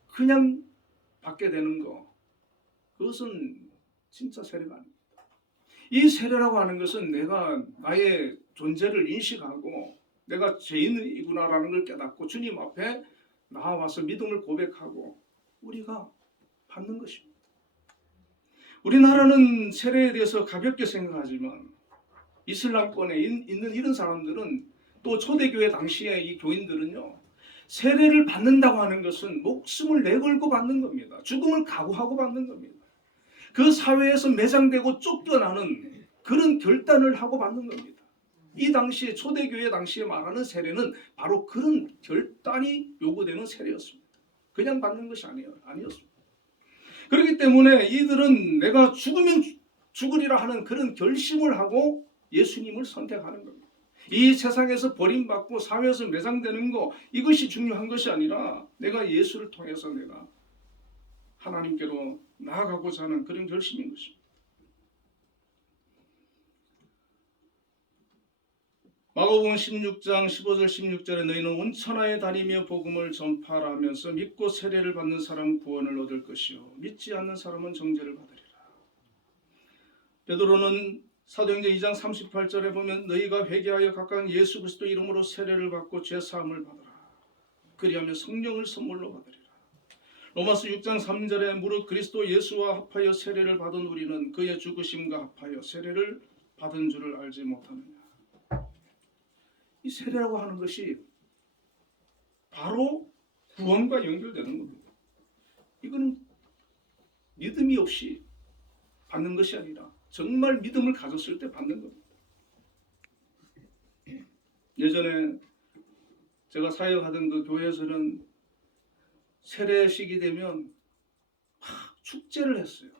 그냥 받게 되는 거, 그것은 진짜 세례가 아닙니다. 이 세례라고 하는 것은 내가 나의 존재를 인식하고 내가 죄인이구나라는 걸 깨닫고 주님 앞에 나와서 믿음을 고백하고 우리가 받는 것입니다. 우리나라는 세례에 대해서 가볍게 생각하지만 이슬람권에 있는 이런 사람들은 또 초대교회 당시에 이 교인들은요, 세례를 받는다고 하는 것은 목숨을 내걸고 받는 겁니다. 죽음을 각오하고 받는 겁니다. 그 사회에서 매장되고 쫓겨나는 그런 결단을 하고 받는 겁니다. 이 당시에 초대교회 당시에 말하는 세례는 바로 그런 결단이 요구되는 세례였습니다. 그냥 받는 것이 아니었습니다. 그렇기 때문에 이들은 내가 죽으면 죽으리라 하는 그런 결심을 하고 예수님을 선택하는 겁니다. 이 세상에서 버림받고 사회에서 매장되는 거, 이것이 중요한 것이 아니라 내가 예수를 통해서 내가 하나님께로 나아가고자 하는 그런 결심인 것입니다. 마가복음 16장 15절 16절에 너희는 온 천하에 다니며 복음을 전파하라 하면서 믿고 세례를 받는 사람은 구원을 얻을 것이요 믿지 않는 사람은 정죄를 받으리라. 베드로는 사도행전 2장 38절에 보면 너희가 회개하여 각각 예수 그리스도 이름으로 세례를 받고 죄 사함을 받으라. 그리하면 성령을 선물로 받으리라. 로마서 6장 3절에 무릇 그리스도 예수와 합하여 세례를 받은 우리는 그의 죽으심과 합하여 세례를 받은 줄을 알지 못하느냐. 이 세례라고 하는 것이 바로 구원과 연결되는 겁니다. 이거는 믿음이 없이 받는 것이 아니라 정말 믿음을 가졌을 때 받는 겁니다. 예전에 제가 사역하던 그 교회에서는 세례식이 되면 축제를 했어요.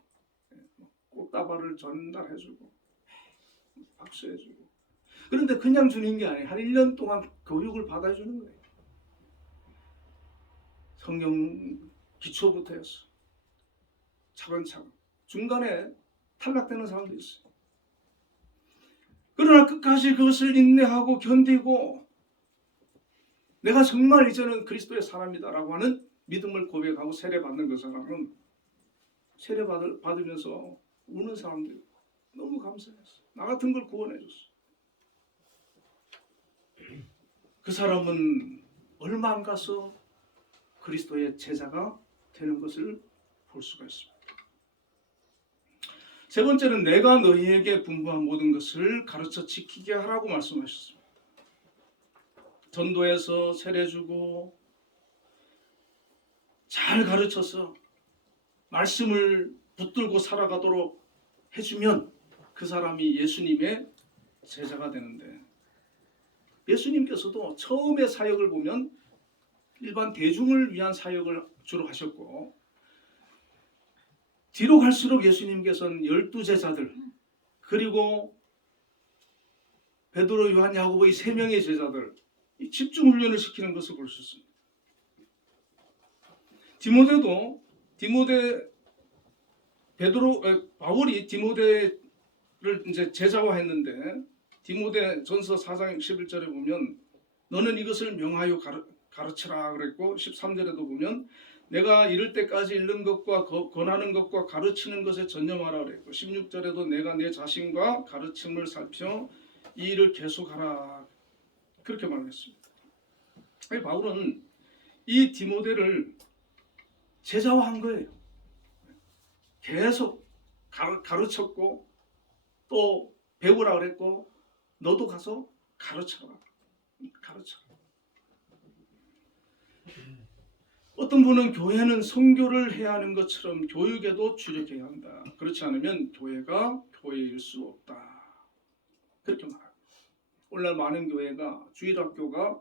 꽃다발을 전달해주고 박수해주고. 그런데 그냥 주는 게 아니에요. 한 1년 동안 교육을 받아주는 거예요. 성경 기초부터 해서 차근차근. 중간에 탈락되는 사람도 있어요. 그러나 끝까지 그것을 인내하고 견디고 내가 정말 이제는 그리스도의 사람이다라고 하는 믿음을 고백하고 세례받는 그 사람은 세례받으면서 우는 사람들이 너무 감사했어. 나 같은 걸 구원해줬어. 그 사람은 얼마 안 가서 그리스도의 제자가 되는 것을 볼 수가 있습니다. 세 번째는 내가 너희에게 분부한 모든 것을 가르쳐 지키게 하라고 말씀하셨습니다. 전도해서 세례 주고 잘 가르쳐서 말씀을 붙들고 살아가도록 해주면 그 사람이 예수님의 제자가 되는데, 예수님께서도 처음에 사역을 보면 일반 대중을 위한 사역을 주로 하셨고, 뒤로 갈수록 예수님께서는 12제자들 그리고 베드로, 요한, 야고보의 3명의 제자들 집중 훈련을 시키는 것을 볼 수 있습니다. 바울이 디모데를 이제 제자화했는데, 디모데 전서 4장 11절에 보면 너는 이것을 명하여 가르치라 그랬고, 13절에도 보면 내가 이를 때까지 읽는 것과 권하는 것과 가르치는 것에 전념하라 그랬고, 16절에도 내가 내 자신과 가르침을 살펴 이 일을 계속하라 그렇게 말했습니다. 바울은 이 디모데를 제자화한 거예요. 계속 가르쳤고 또 배우라 그랬고, 너도 가서 가르쳐라. 어떤 분은 교회는 선교를 해야 하는 것처럼 교육에도 주력해야 한다. 그렇지 않으면 교회가 교회일 수 없다. 그렇게 말합니다. 오늘날 많은 교회가 주일학교가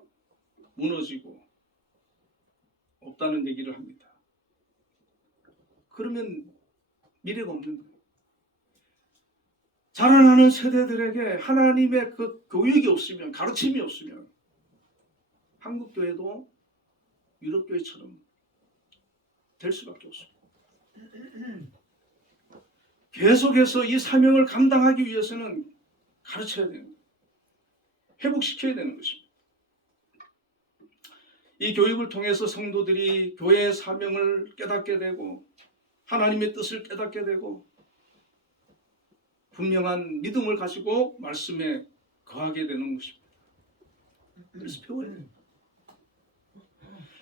무너지고 없다는 얘기를 합니다. 그러면 미래가 없는 거예요. 자라나는 세대들에게 하나님의 그 교육이 없으면, 가르침이 없으면 한국 교회도 유럽 교회처럼 될 수밖에 없습니다. 계속해서 이 사명을 감당하기 위해서는 가르쳐야 되는 거예요. 회복시켜야 되는 것입니다. 이 교육을 통해서 성도들이 교회의 사명을 깨닫게 되고 하나님의 뜻을 깨닫게 되고 분명한 믿음을 가지고 말씀에 거하게 되는 것입니다. 그래서 배워야 돼요.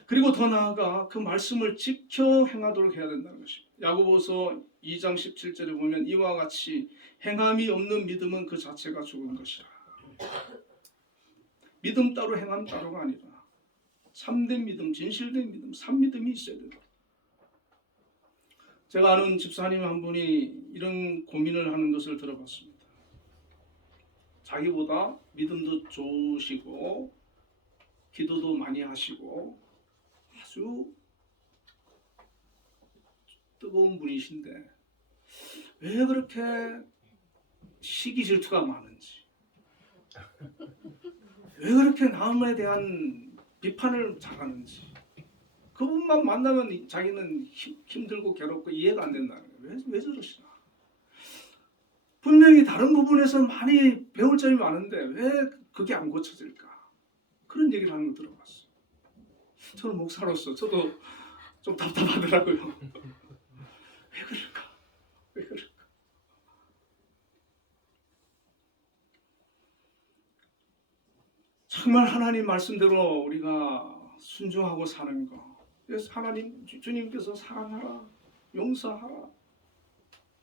그리고 더 나아가 그 말씀을 지켜 행하도록 해야 된다는 것입니다. 야고보서 2장 17절에 보면 이와 같이 행함이 없는 믿음은 그 자체가 죽은 것이라. 믿음 따로 행함 따로가 아니라 참된 믿음, 진실된 믿음, 참믿음이 있어야 된다. 제가 아는 집사님 한 분이 이런 고민을 하는 것을 들어봤습니다. 자기보다 믿음도 좋으시고 기도도 많이 하시고 아주 뜨거운 분이신데 왜 그렇게 시기 질투가 많은지, 왜 그렇게 남에 대한 비판을 잘하는지, 그분만 만나면 자기는 힘들고 괴롭고 이해가 안 된다는 거예요. 왜 저러시나? 분명히 다른 부분에서 많이 배울 점이 많은데 왜 그게 안 고쳐질까? 그런 얘기를 하는 거 들어봤어요. 저는 목사로서 저도 좀 답답하더라고요. 왜 그럴까? 왜 그럴까? 정말 하나님 말씀대로 우리가 순종하고 사는 거. 그래서 하나님, 주님께서 사랑하라, 용서하라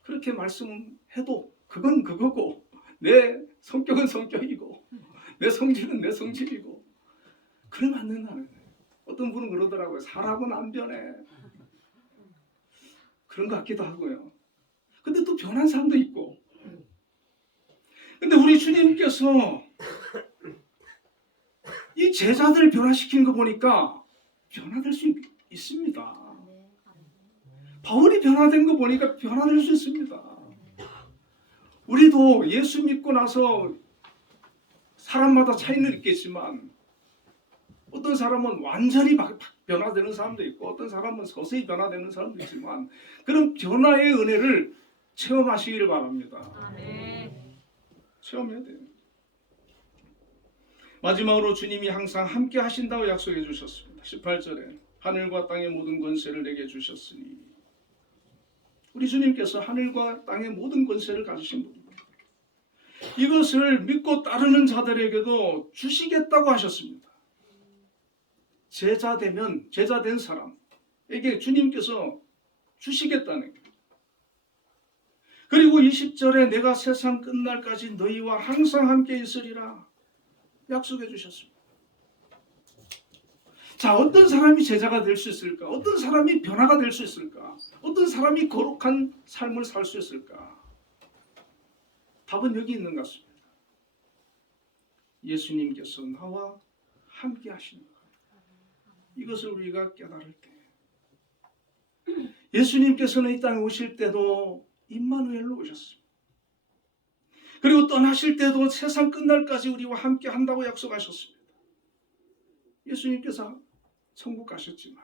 그렇게 말씀해도 그건 그거고, 내 성격은 성격이고 내 성질은 내 성질이고 그러면 안 된다는 거예요. 어떤 분은 그러더라고요. 사람은 안 변해. 그런 것 같기도 하고요. 근데 또 변한 사람도 있고. 근데 우리 주님께서 이 제자들을 변화시킨 거 보니까 변화될 수 있습니다. 바울이 변화된 거 보니까 변화될 수 있습니다. 우리도 예수 믿고 나서 사람마다 차이는 있겠지만 어떤 사람은 완전히 변화되는 사람도 있고 어떤 사람은 서서히 변화되는 사람도 있지만 그런 변화의 은혜를 체험하시기를 바랍니다. 체험해야 돼요. 마지막으로 주님이 항상 함께 하신다고 약속해 주셨습니다. 18절에 하늘과 땅의 모든 권세를 내게 주셨으니 우리 주님께서 하늘과 땅의 모든 권세를 가지신 분입니다. 이것을 믿고 따르는 자들에게도 주시겠다고 하셨습니다. 제자된 사람에게 주님께서 주시겠다는 거예요. 그리고 20절에 내가 세상 끝날까지 너희와 항상 함께 있으리라 약속해 주셨습니다. 자, 어떤 사람이 제자가 될 수 있을까? 어떤 사람이 변화가 될 수 있을까? 어떤 사람이 거룩한 삶을 살 수 있을까? 답은 여기 있는 것 같습니다. 예수님께서 나와 함께 하시는 것. 이것을 우리가 깨달을 때 예수님께서는 이 땅에 오실 때도 임마누엘로 오셨습니다. 그리고 떠나실 때도 세상 끝날까지 우리와 함께 한다고 약속하셨습니다. 예수님께서 천국 가셨지만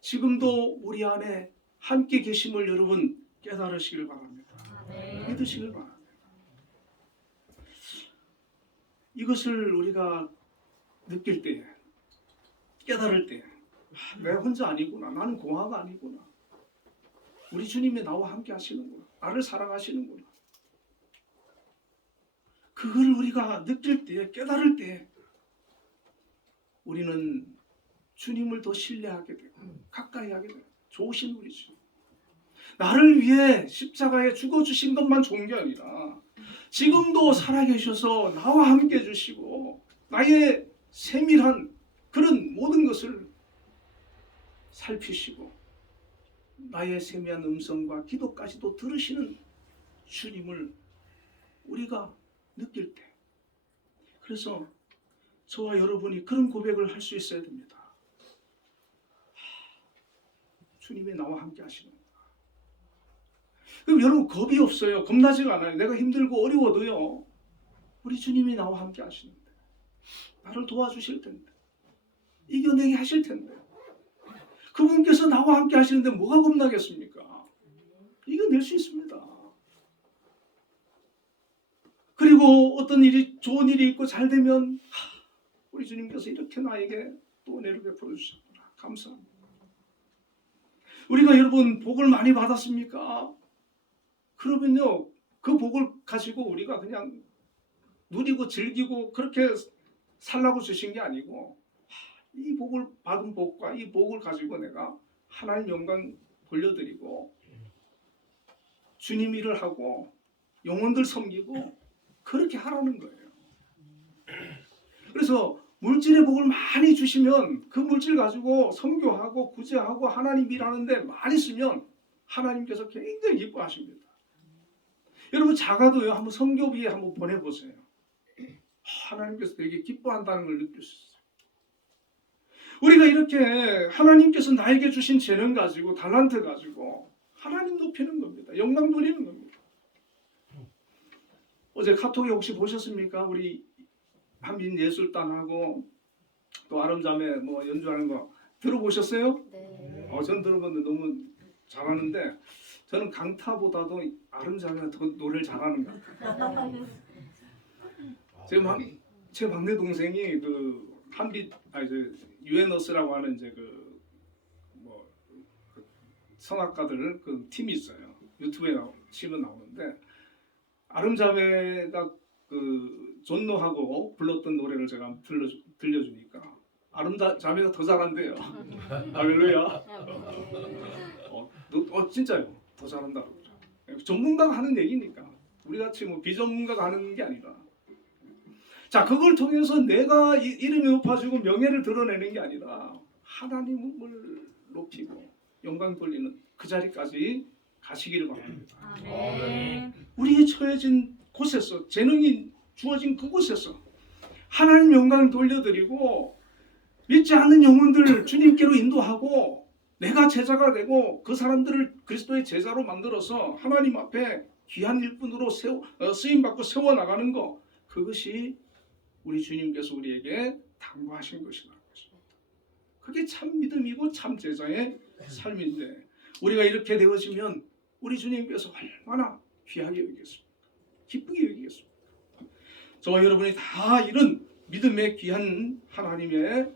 지금도 우리 안에 함께 계심을 여러분 깨달으시길 바랍니다. 믿으시길 바랍니다. 이것을 우리가 느낄 때, 깨달을 때 내가 혼자 아니구나. 나는 공화가 아니구나. 우리 주님이 나와 함께 하시는구나. 나를 사랑하시는구나. 그걸 우리가 느낄 때, 깨달을 때 우리는 주님을 더 신뢰하게 되고 가까이 하게 되고 좋으신 우리 주님. 나를 위해 십자가에 죽어주신 것만 좋은 게 아니라 지금도 살아계셔서 나와 함께 해주시고 나의 세밀한 그런 모든 것을 살피시고 나의 세미한 음성과 기도까지도 들으시는 주님을 우리가 느낄 때 그래서 저와 여러분이 그런 고백을 할 수 있어야 됩니다. 주님이 나와 함께 하시는구나. 그럼 여러분 겁이 없어요. 겁나지가 않아요. 내가 힘들고 어려워도요. 우리 주님이 나와 함께 하시는데 나를 도와주실 텐데 이겨내게 하실 텐데 그분께서 나와 함께 하시는데 뭐가 겁나겠습니까? 이겨낼 수 있습니다. 그리고 어떤 일이 좋은 일이 있고 잘 되면 우리 주님께서 이렇게 나에게 또 은혜를 베풀어 주셨구나. 감사합니다. 우리가 여러분 복을 많이 받았습니까? 그러면요 그 복을 가지고 우리가 그냥 누리고 즐기고 그렇게 살라고 주신 게 아니고 이 복을 받은 복과 이 복을 가지고 내가 하나님 영광 돌려드리고 주님 일을 하고 영혼들 섬기고 그렇게 하라는 거예요. 그래서 물질의 복을 많이 주시면 그 물질 가지고 선교하고 구제하고 하나님 일하는데 많이 쓰면 하나님께서 굉장히 기뻐하십니다. 여러분 작아도요 한번 선교비에 한번 보내보세요. 하나님께서 되게 기뻐한다는 걸 느낄 수 있어요. 우리가 이렇게 하나님께서 나에게 주신 재능 가지고 달란트 가지고 하나님 높이는 겁니다. 영광 돌리는 겁니다. 어제 카톡에 혹시 보셨습니까? 우리 한민 예술단하고 또 아름자매 뭐 연주하는 거 들어보셨어요? 네. 전 들어봤는데 너무 잘하는데 저는 강타보다도 아름자매가 더 노래를 잘하는 것 같아요. 제 막내 동생이 그 한빛 유엔어스라고 하는 이제 그 성악가들 그 팀이 있어요. 유튜브에 치면 나오는데 아름자매가 그 존노하고 불렀던 노래를 제가 들려주니까 아름자매가 더 잘한대요. 할렐루야. 진짜요. 더 잘한다고. 전문가가 하는 얘기니까 우리 같이 뭐 비전문가가 하는 게 아니라. 자, 그걸 통해서 내가 이름이 높아지고 명예를 드러내는 게 아니라 하나님을 높이고 영광 돌리는 그 자리까지 가시기를 바랍니다. 아멘. 우리의 처해진 곳에서, 재능이 주어진 그곳에서 하나님 영광을 돌려드리고 믿지 않는 영혼들을 주님께로 인도하고 내가 제자가 되고 그 사람들을 그리스도의 제자로 만들어서 하나님 앞에 귀한 일꾼으로 쓰임받고 세워나가는 것, 그것이 우리 주님께서 우리에게 당부하신 것이라는 것입니다. 그게 참 믿음이고 참 제자의 삶인데 우리가 이렇게 되어지면 우리 주님께서 얼마나 귀하게 여기겠습니까? 기쁘게 여기겠습니까? 저와 여러분이 다 이런 믿음의 귀한 하나님의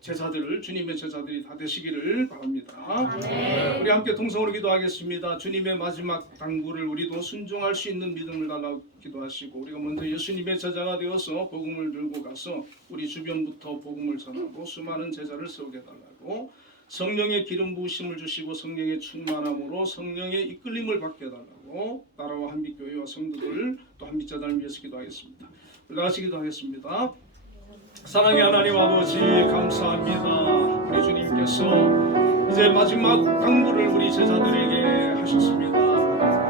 제자들을, 주님의 제자들이 다 되시기를 바랍니다. 네. 우리 함께 동성으로 기도하겠습니다. 주님의 마지막 당부를 우리도 순종할 수 있는 믿음을 달라고 기도하시고, 우리가 먼저 예수님의 제자가 되어서 복음을 들고 가서 우리 주변부터 복음을 전하고 수많은 제자를 세우게 달라고, 성령의 기름 부으심을 주시고 성령의 충만함으로 성령의 이끌림을 받게 해달라고, 나라와 한빛교회와 성도들 또 한빛재단을 위해서 기도하겠습니다. 다 같이 기도하겠습니다. 사랑의 하나님 아버지, 감사합니다. 우리 주님께서 이제 마지막 당부를 우리 제자들에게 하셨습니다.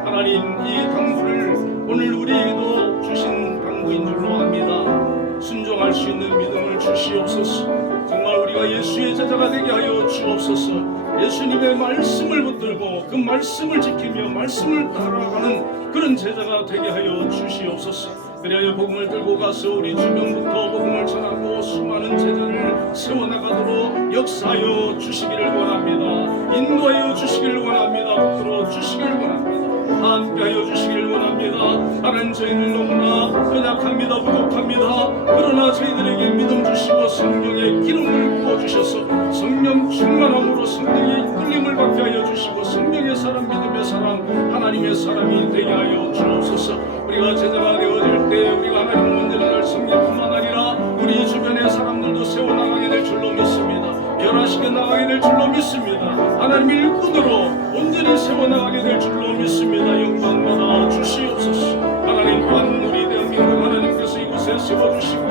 하나님, 이 당부를 오늘 우리에게도 주신 당부인 줄로 압니다. 순종할 수 있는 믿음을 주시옵소서. 정말 우리가 예수의 제자가 되게 하여 주옵소서. 예수님의 말씀을 붙들고 그 말씀을 지키며 말씀을 따라가는 그런 제자가 되게 하여 주시옵소서. 그리하여 복음을 들고 가서 우리 주변부터 복음을 전하고 수많은 제자를 세워나가도록 역사하여 주시기를 원합니다. 인도하여 주시기를 원합니다. 붙들어 주시기를 원합니다. 함께하여 주시기를 원합니다. 하나님, 저희는 너무나 연약합니다. 부족합니다. 그러나 저희들에게 믿음 주시고 성령의 기름을 부어주셔서 성령 충만함으로 성령의 이끌림을 받게 하여 주시고 성령의 사람, 믿음의 사람, 하나님의 사람이 되게 하여 주옵소서. 우리가 제자가 되어질 때 우리가 하나님 문제를 할 성령뿐만 아니라 우리 주변의 사람들도 세워나가게 될 줄로 믿습니다. 변화시켜 나가게 될 줄로 믿습니다. 하나님 일꾼으로 온전히 세워나가게 될 줄로 믿습니다. 영광 받아 주시옵소서. 하나님, 또한 우리 대한민국 하나님께서 이곳에 세워주시고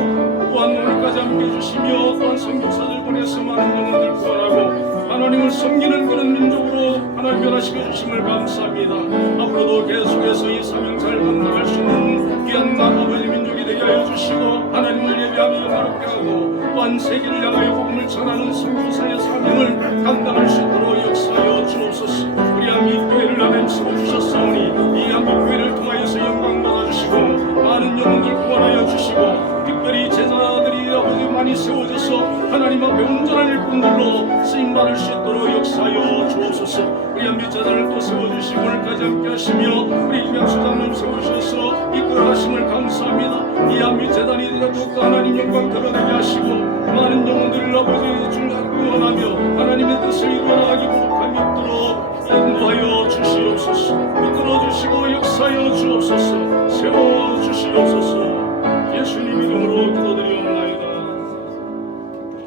또한 오늘까지 함께해 주시며 또한 선교사들 보내서 많은 영혼들 구원하고 하나님을 섬기는 그런 민족으로 하나님 변화시켜 주심을 감사합니다. 앞으로도 계속해서 이 사명 잘 감당할 수 있는 귀한 아버지 민족이 되게 하여 주시고 하나님을 예배하며 영화롭게 하고 또한 세계를 향하여 복음을 전하는 선교사의 사명을 감당할 수 있도록 역사하여 주옵소서. 우리 한빛교회를 하나님 세워주셨사오니 이 한빛교회를 통하여서 영광 받아주시고 많은 영혼들 구원하여 주시고 특별히 제자들이 아버지 많이 세워져서 하나님 앞에 온전한 일꾼들로 쓰임받을 수 있도록 역사하여 주옵소서. 우리 한빛제자를 또 세워주시고 오늘까지 함께 하시며 우리 김양수장님 세우셔서 이끌어 가심을 감사합니다. 이 한빛제단이 더욱더 하나님 영광 드러내게 하시고 많은 영혼들을 아버지 줄 구원하며 하나님의 뜻을 이루어나가기 부족함이 없도록 인도하여 주시옵소서. 이끌어 주시고 역사하여 주옵소서. 세워 주시옵소서. 예수님 이름으로 기도드리옵나이다.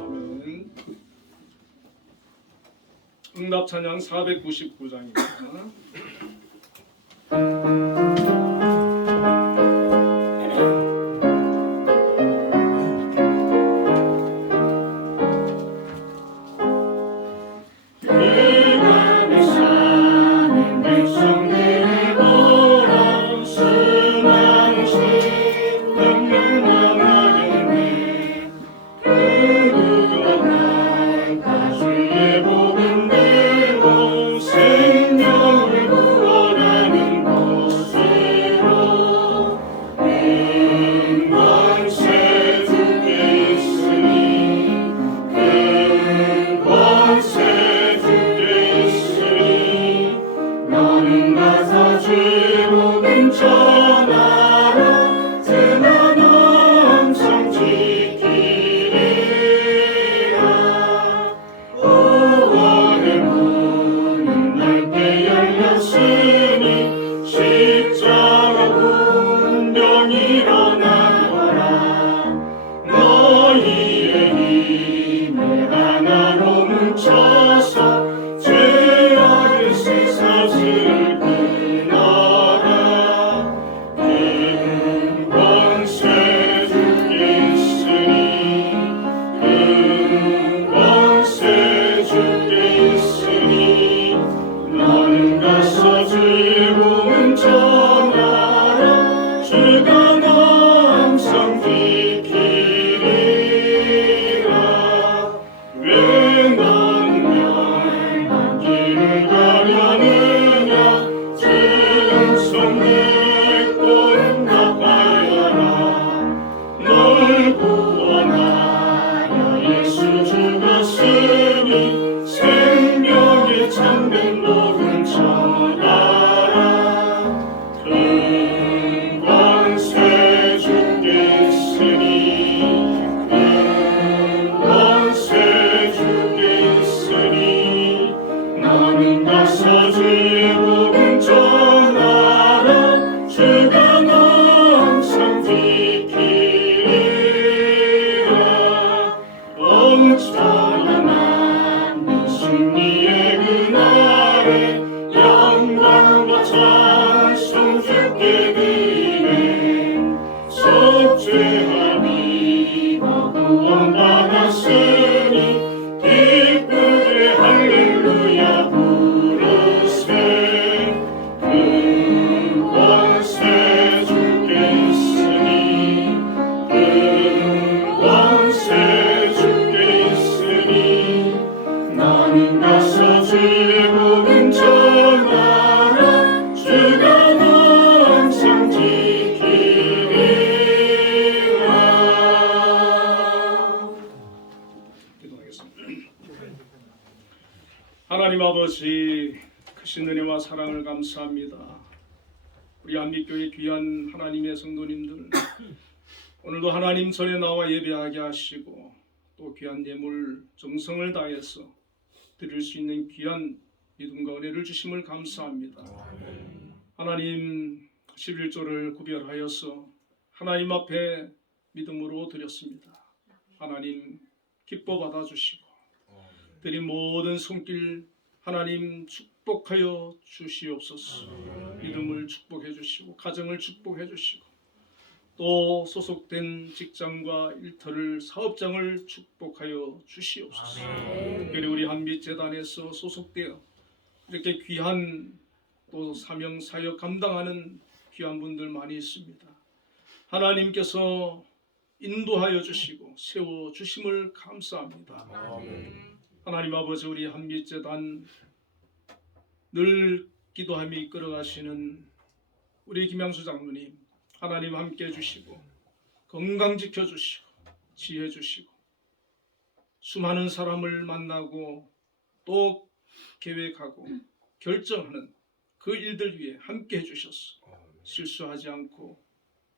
아멘. 응답 찬양 499장입니다. 생명을 구원하는 곳 사랑을 감사합니다. 우리 한빛교회 귀한 하나님의 성도님들 오늘도 하나님 전에 나와 예배하게 하시고 또 귀한 예물 정성을 다해서 드릴 수 있는 귀한 믿음과 은혜를 주심을 감사합니다. 하나님 11조를 구별하여서 하나님 앞에 믿음으로 드렸습니다. 하나님 기뻐 받아주시고 드린 모든 손길 하나님 축복하여 주시옵소서. 믿음을 축복해 주시고 가정을 축복해 주시고 또 소속된 직장과 일터를 사업장을 축복하여 주시옵소서. 특별히 우리 한빛재단에서 소속되어 이렇게 귀한 또 사명 사역 감당하는 귀한 분들 많이 있습니다. 하나님께서 인도하여 주시고 세워 주심을 감사합니다. 하나님 아버지 우리 한빛재단 늘 기도하며 이끌어 가시는 우리 김양수 장로님 하나님 함께 해주시고 건강 지켜주시고 지혜 주시고 수많은 사람을 만나고 또 계획하고 결정하는 그 일들 위해 함께 해주셔서 실수하지 않고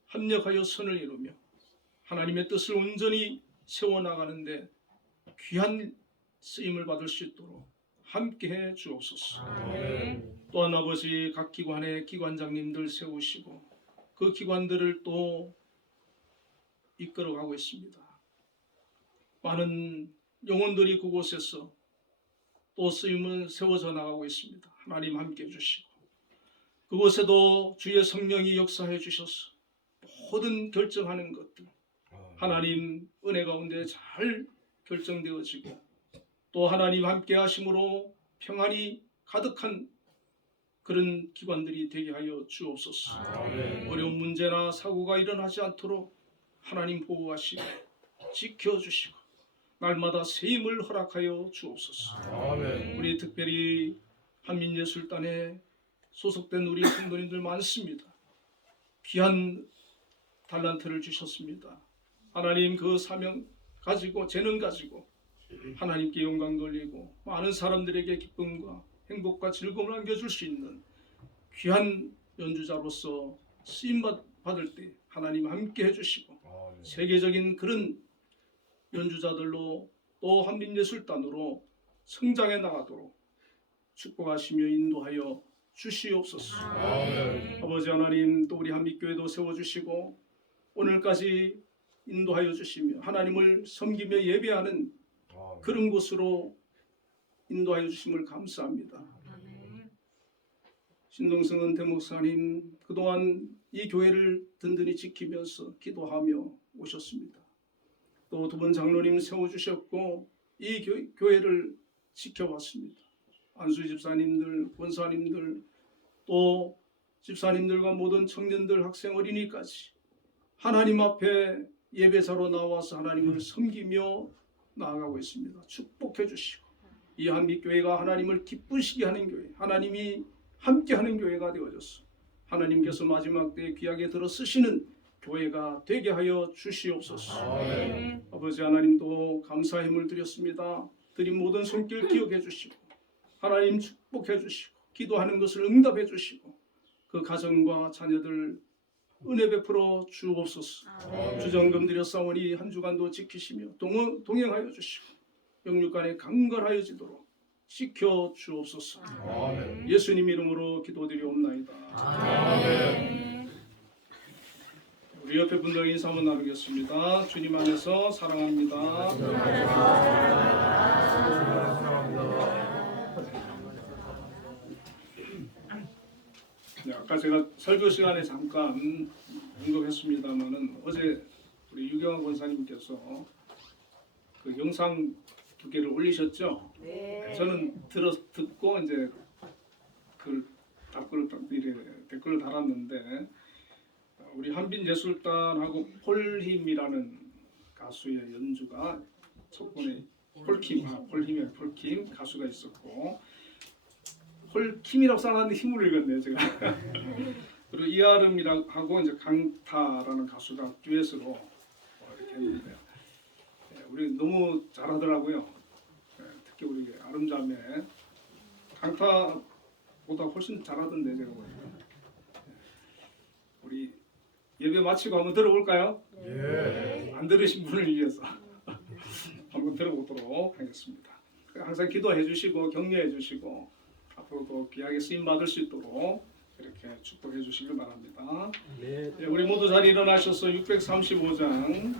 합력하여 선을 이루며 하나님의 뜻을 온전히 세워나가는데 귀한 쓰임을 받을 수 있도록 함께해 주옵소서. 또한 아버지 각 기관의 기관장님들 세우시고 그 기관들을 또 이끌어가고 있습니다. 많은 영혼들이 그곳에서 또 쓰임을 세워져 나가고 있습니다. 하나님 함께해 주시고 그곳에도 주의 성령이 역사해 주셔서 모든 결정하는 것들 하나님 은혜 가운데 잘 결정되어지고 또 하나님 함께 하심으로 평안이 가득한 그런 기관들이 되게 하여 주옵소서. 어려운 문제나 사고가 일어나지 않도록 하나님 보호하시고 지켜주시고 날마다 새 힘을 허락하여 주옵소서. 우리 특별히 한민예술단에 소속된 우리 성도님들 많습니다. 귀한 달란트를 주셨습니다. 하나님 그 사명 가지고 재능 가지고 하나님께 영광 돌리고 많은 사람들에게 기쁨과 행복과 즐거움을 안겨줄 수 있는 귀한 연주자로서 쓰임 받을 때 하나님 함께 해주시고 세계적인 그런 연주자들로 또 한민예술단으로 성장해 나가도록 축복하시며 인도하여 주시옵소서. 아버지 하나님 또 우리 한빛교회도 세워주시고 오늘까지 인도하여 주시며 하나님을 섬기며 예배하는 그런 곳으로 인도하여 주심을 감사합니다. 신동승은 대목사님 그동안 이 교회를 든든히 지키면서 기도하며 오셨습니다. 또 두 분 장로님 세워주셨고 이 교회를 지켜왔습니다. 안수 집사님들, 권사님들 또 집사님들과 모든 청년들, 학생, 어린이까지 하나님 앞에 예배자로 나와서 하나님을 섬기며 나아가고 있습니다. 축복해 주시고 이 한빛교회가 하나님을 기쁘시게 하는 교회, 하나님이 함께하는 교회가 되어졌어. 하나님께서 마지막 때에 귀하게 들어 쓰시는 교회가 되게 하여 주시옵소서. 아버지 하나님도 감사의 힘을 드렸습니다. 드린 모든 손길 기억해 주시고 하나님 축복해 주시고 기도하는 것을 응답해 주시고 그 가정과 자녀들 은혜 베풀어 주옵소서. 주정금 드려 싸우니 한 주간도 지키시며 동행하여 주시고 영육간에 강건하여지도록 지켜 주옵소서. 예수님 이름으로 기도드리옵나이다. 우리 옆에 분들 인사 한번 나누겠습니다. 주님 안에서 사랑합니다. 네, 아까 제가 설교 시간에 잠깐 언급했습니다만은 어제 우리 유경환 권사님께서 그 영상 2개를 올리셨죠? 네. 저는 듣고 이제 그 댓글을 달았는데 우리 한빛예술단하고 폴힘이라는 가수의 연주가 첫 번에 폴킴 가수가 있었고 폴킴이라고 써놨는데 힘을 읽었네요 제가. 그리고 이아름이라고 이제 강타라는 가수가 듀엣으로 이렇게 했는데 우리 너무 잘하더라고요. 특히 우리 아름자매 강타 보다 훨씬 잘하던데 제가 보니까. 우리 예배 마치고 한번 들어볼까요? 안 들으신 분을 위해서 한번 들어보도록 하겠습니다. 항상 기도해 주시고 격려해 주시고 앞으로도 귀하게 쓰임 받을 수 있도록 이렇게 축복해 주시길 바랍니다. 우리 모두 잘 일어나셔서 635장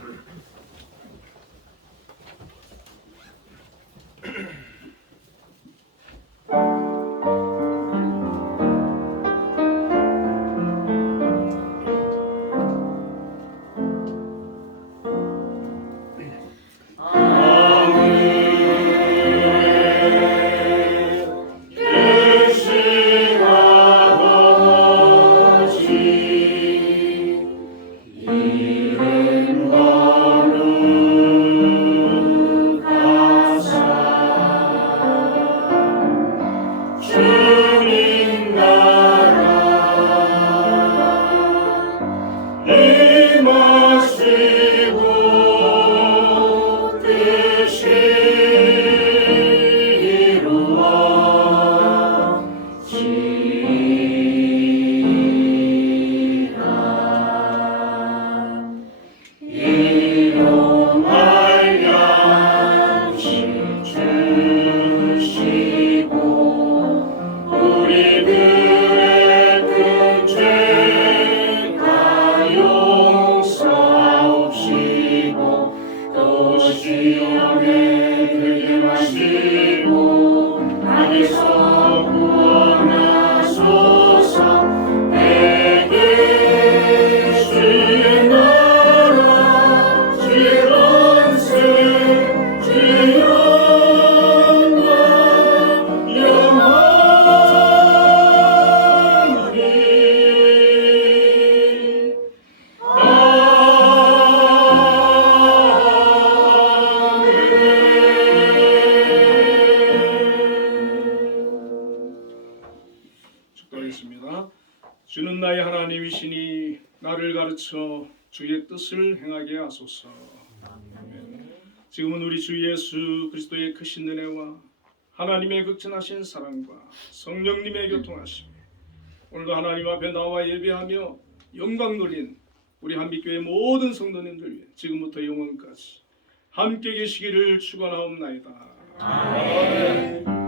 축도하겠습니다. 주는 나의 하나님이시니 나를 가르쳐 주의 뜻을 행하게 하소서. 아멘. 지금은 우리 주 예수 그리스도의 크신 은혜와 하나님의 극진하신 사랑과 성령님의 교통하심이 오늘도 하나님 앞에 나와 예배하며 영광 돌린 우리 한빛교회 모든 성도님들 위해 지금부터 영원까지 함께 계시기를 축원하옵나이다. 아멘.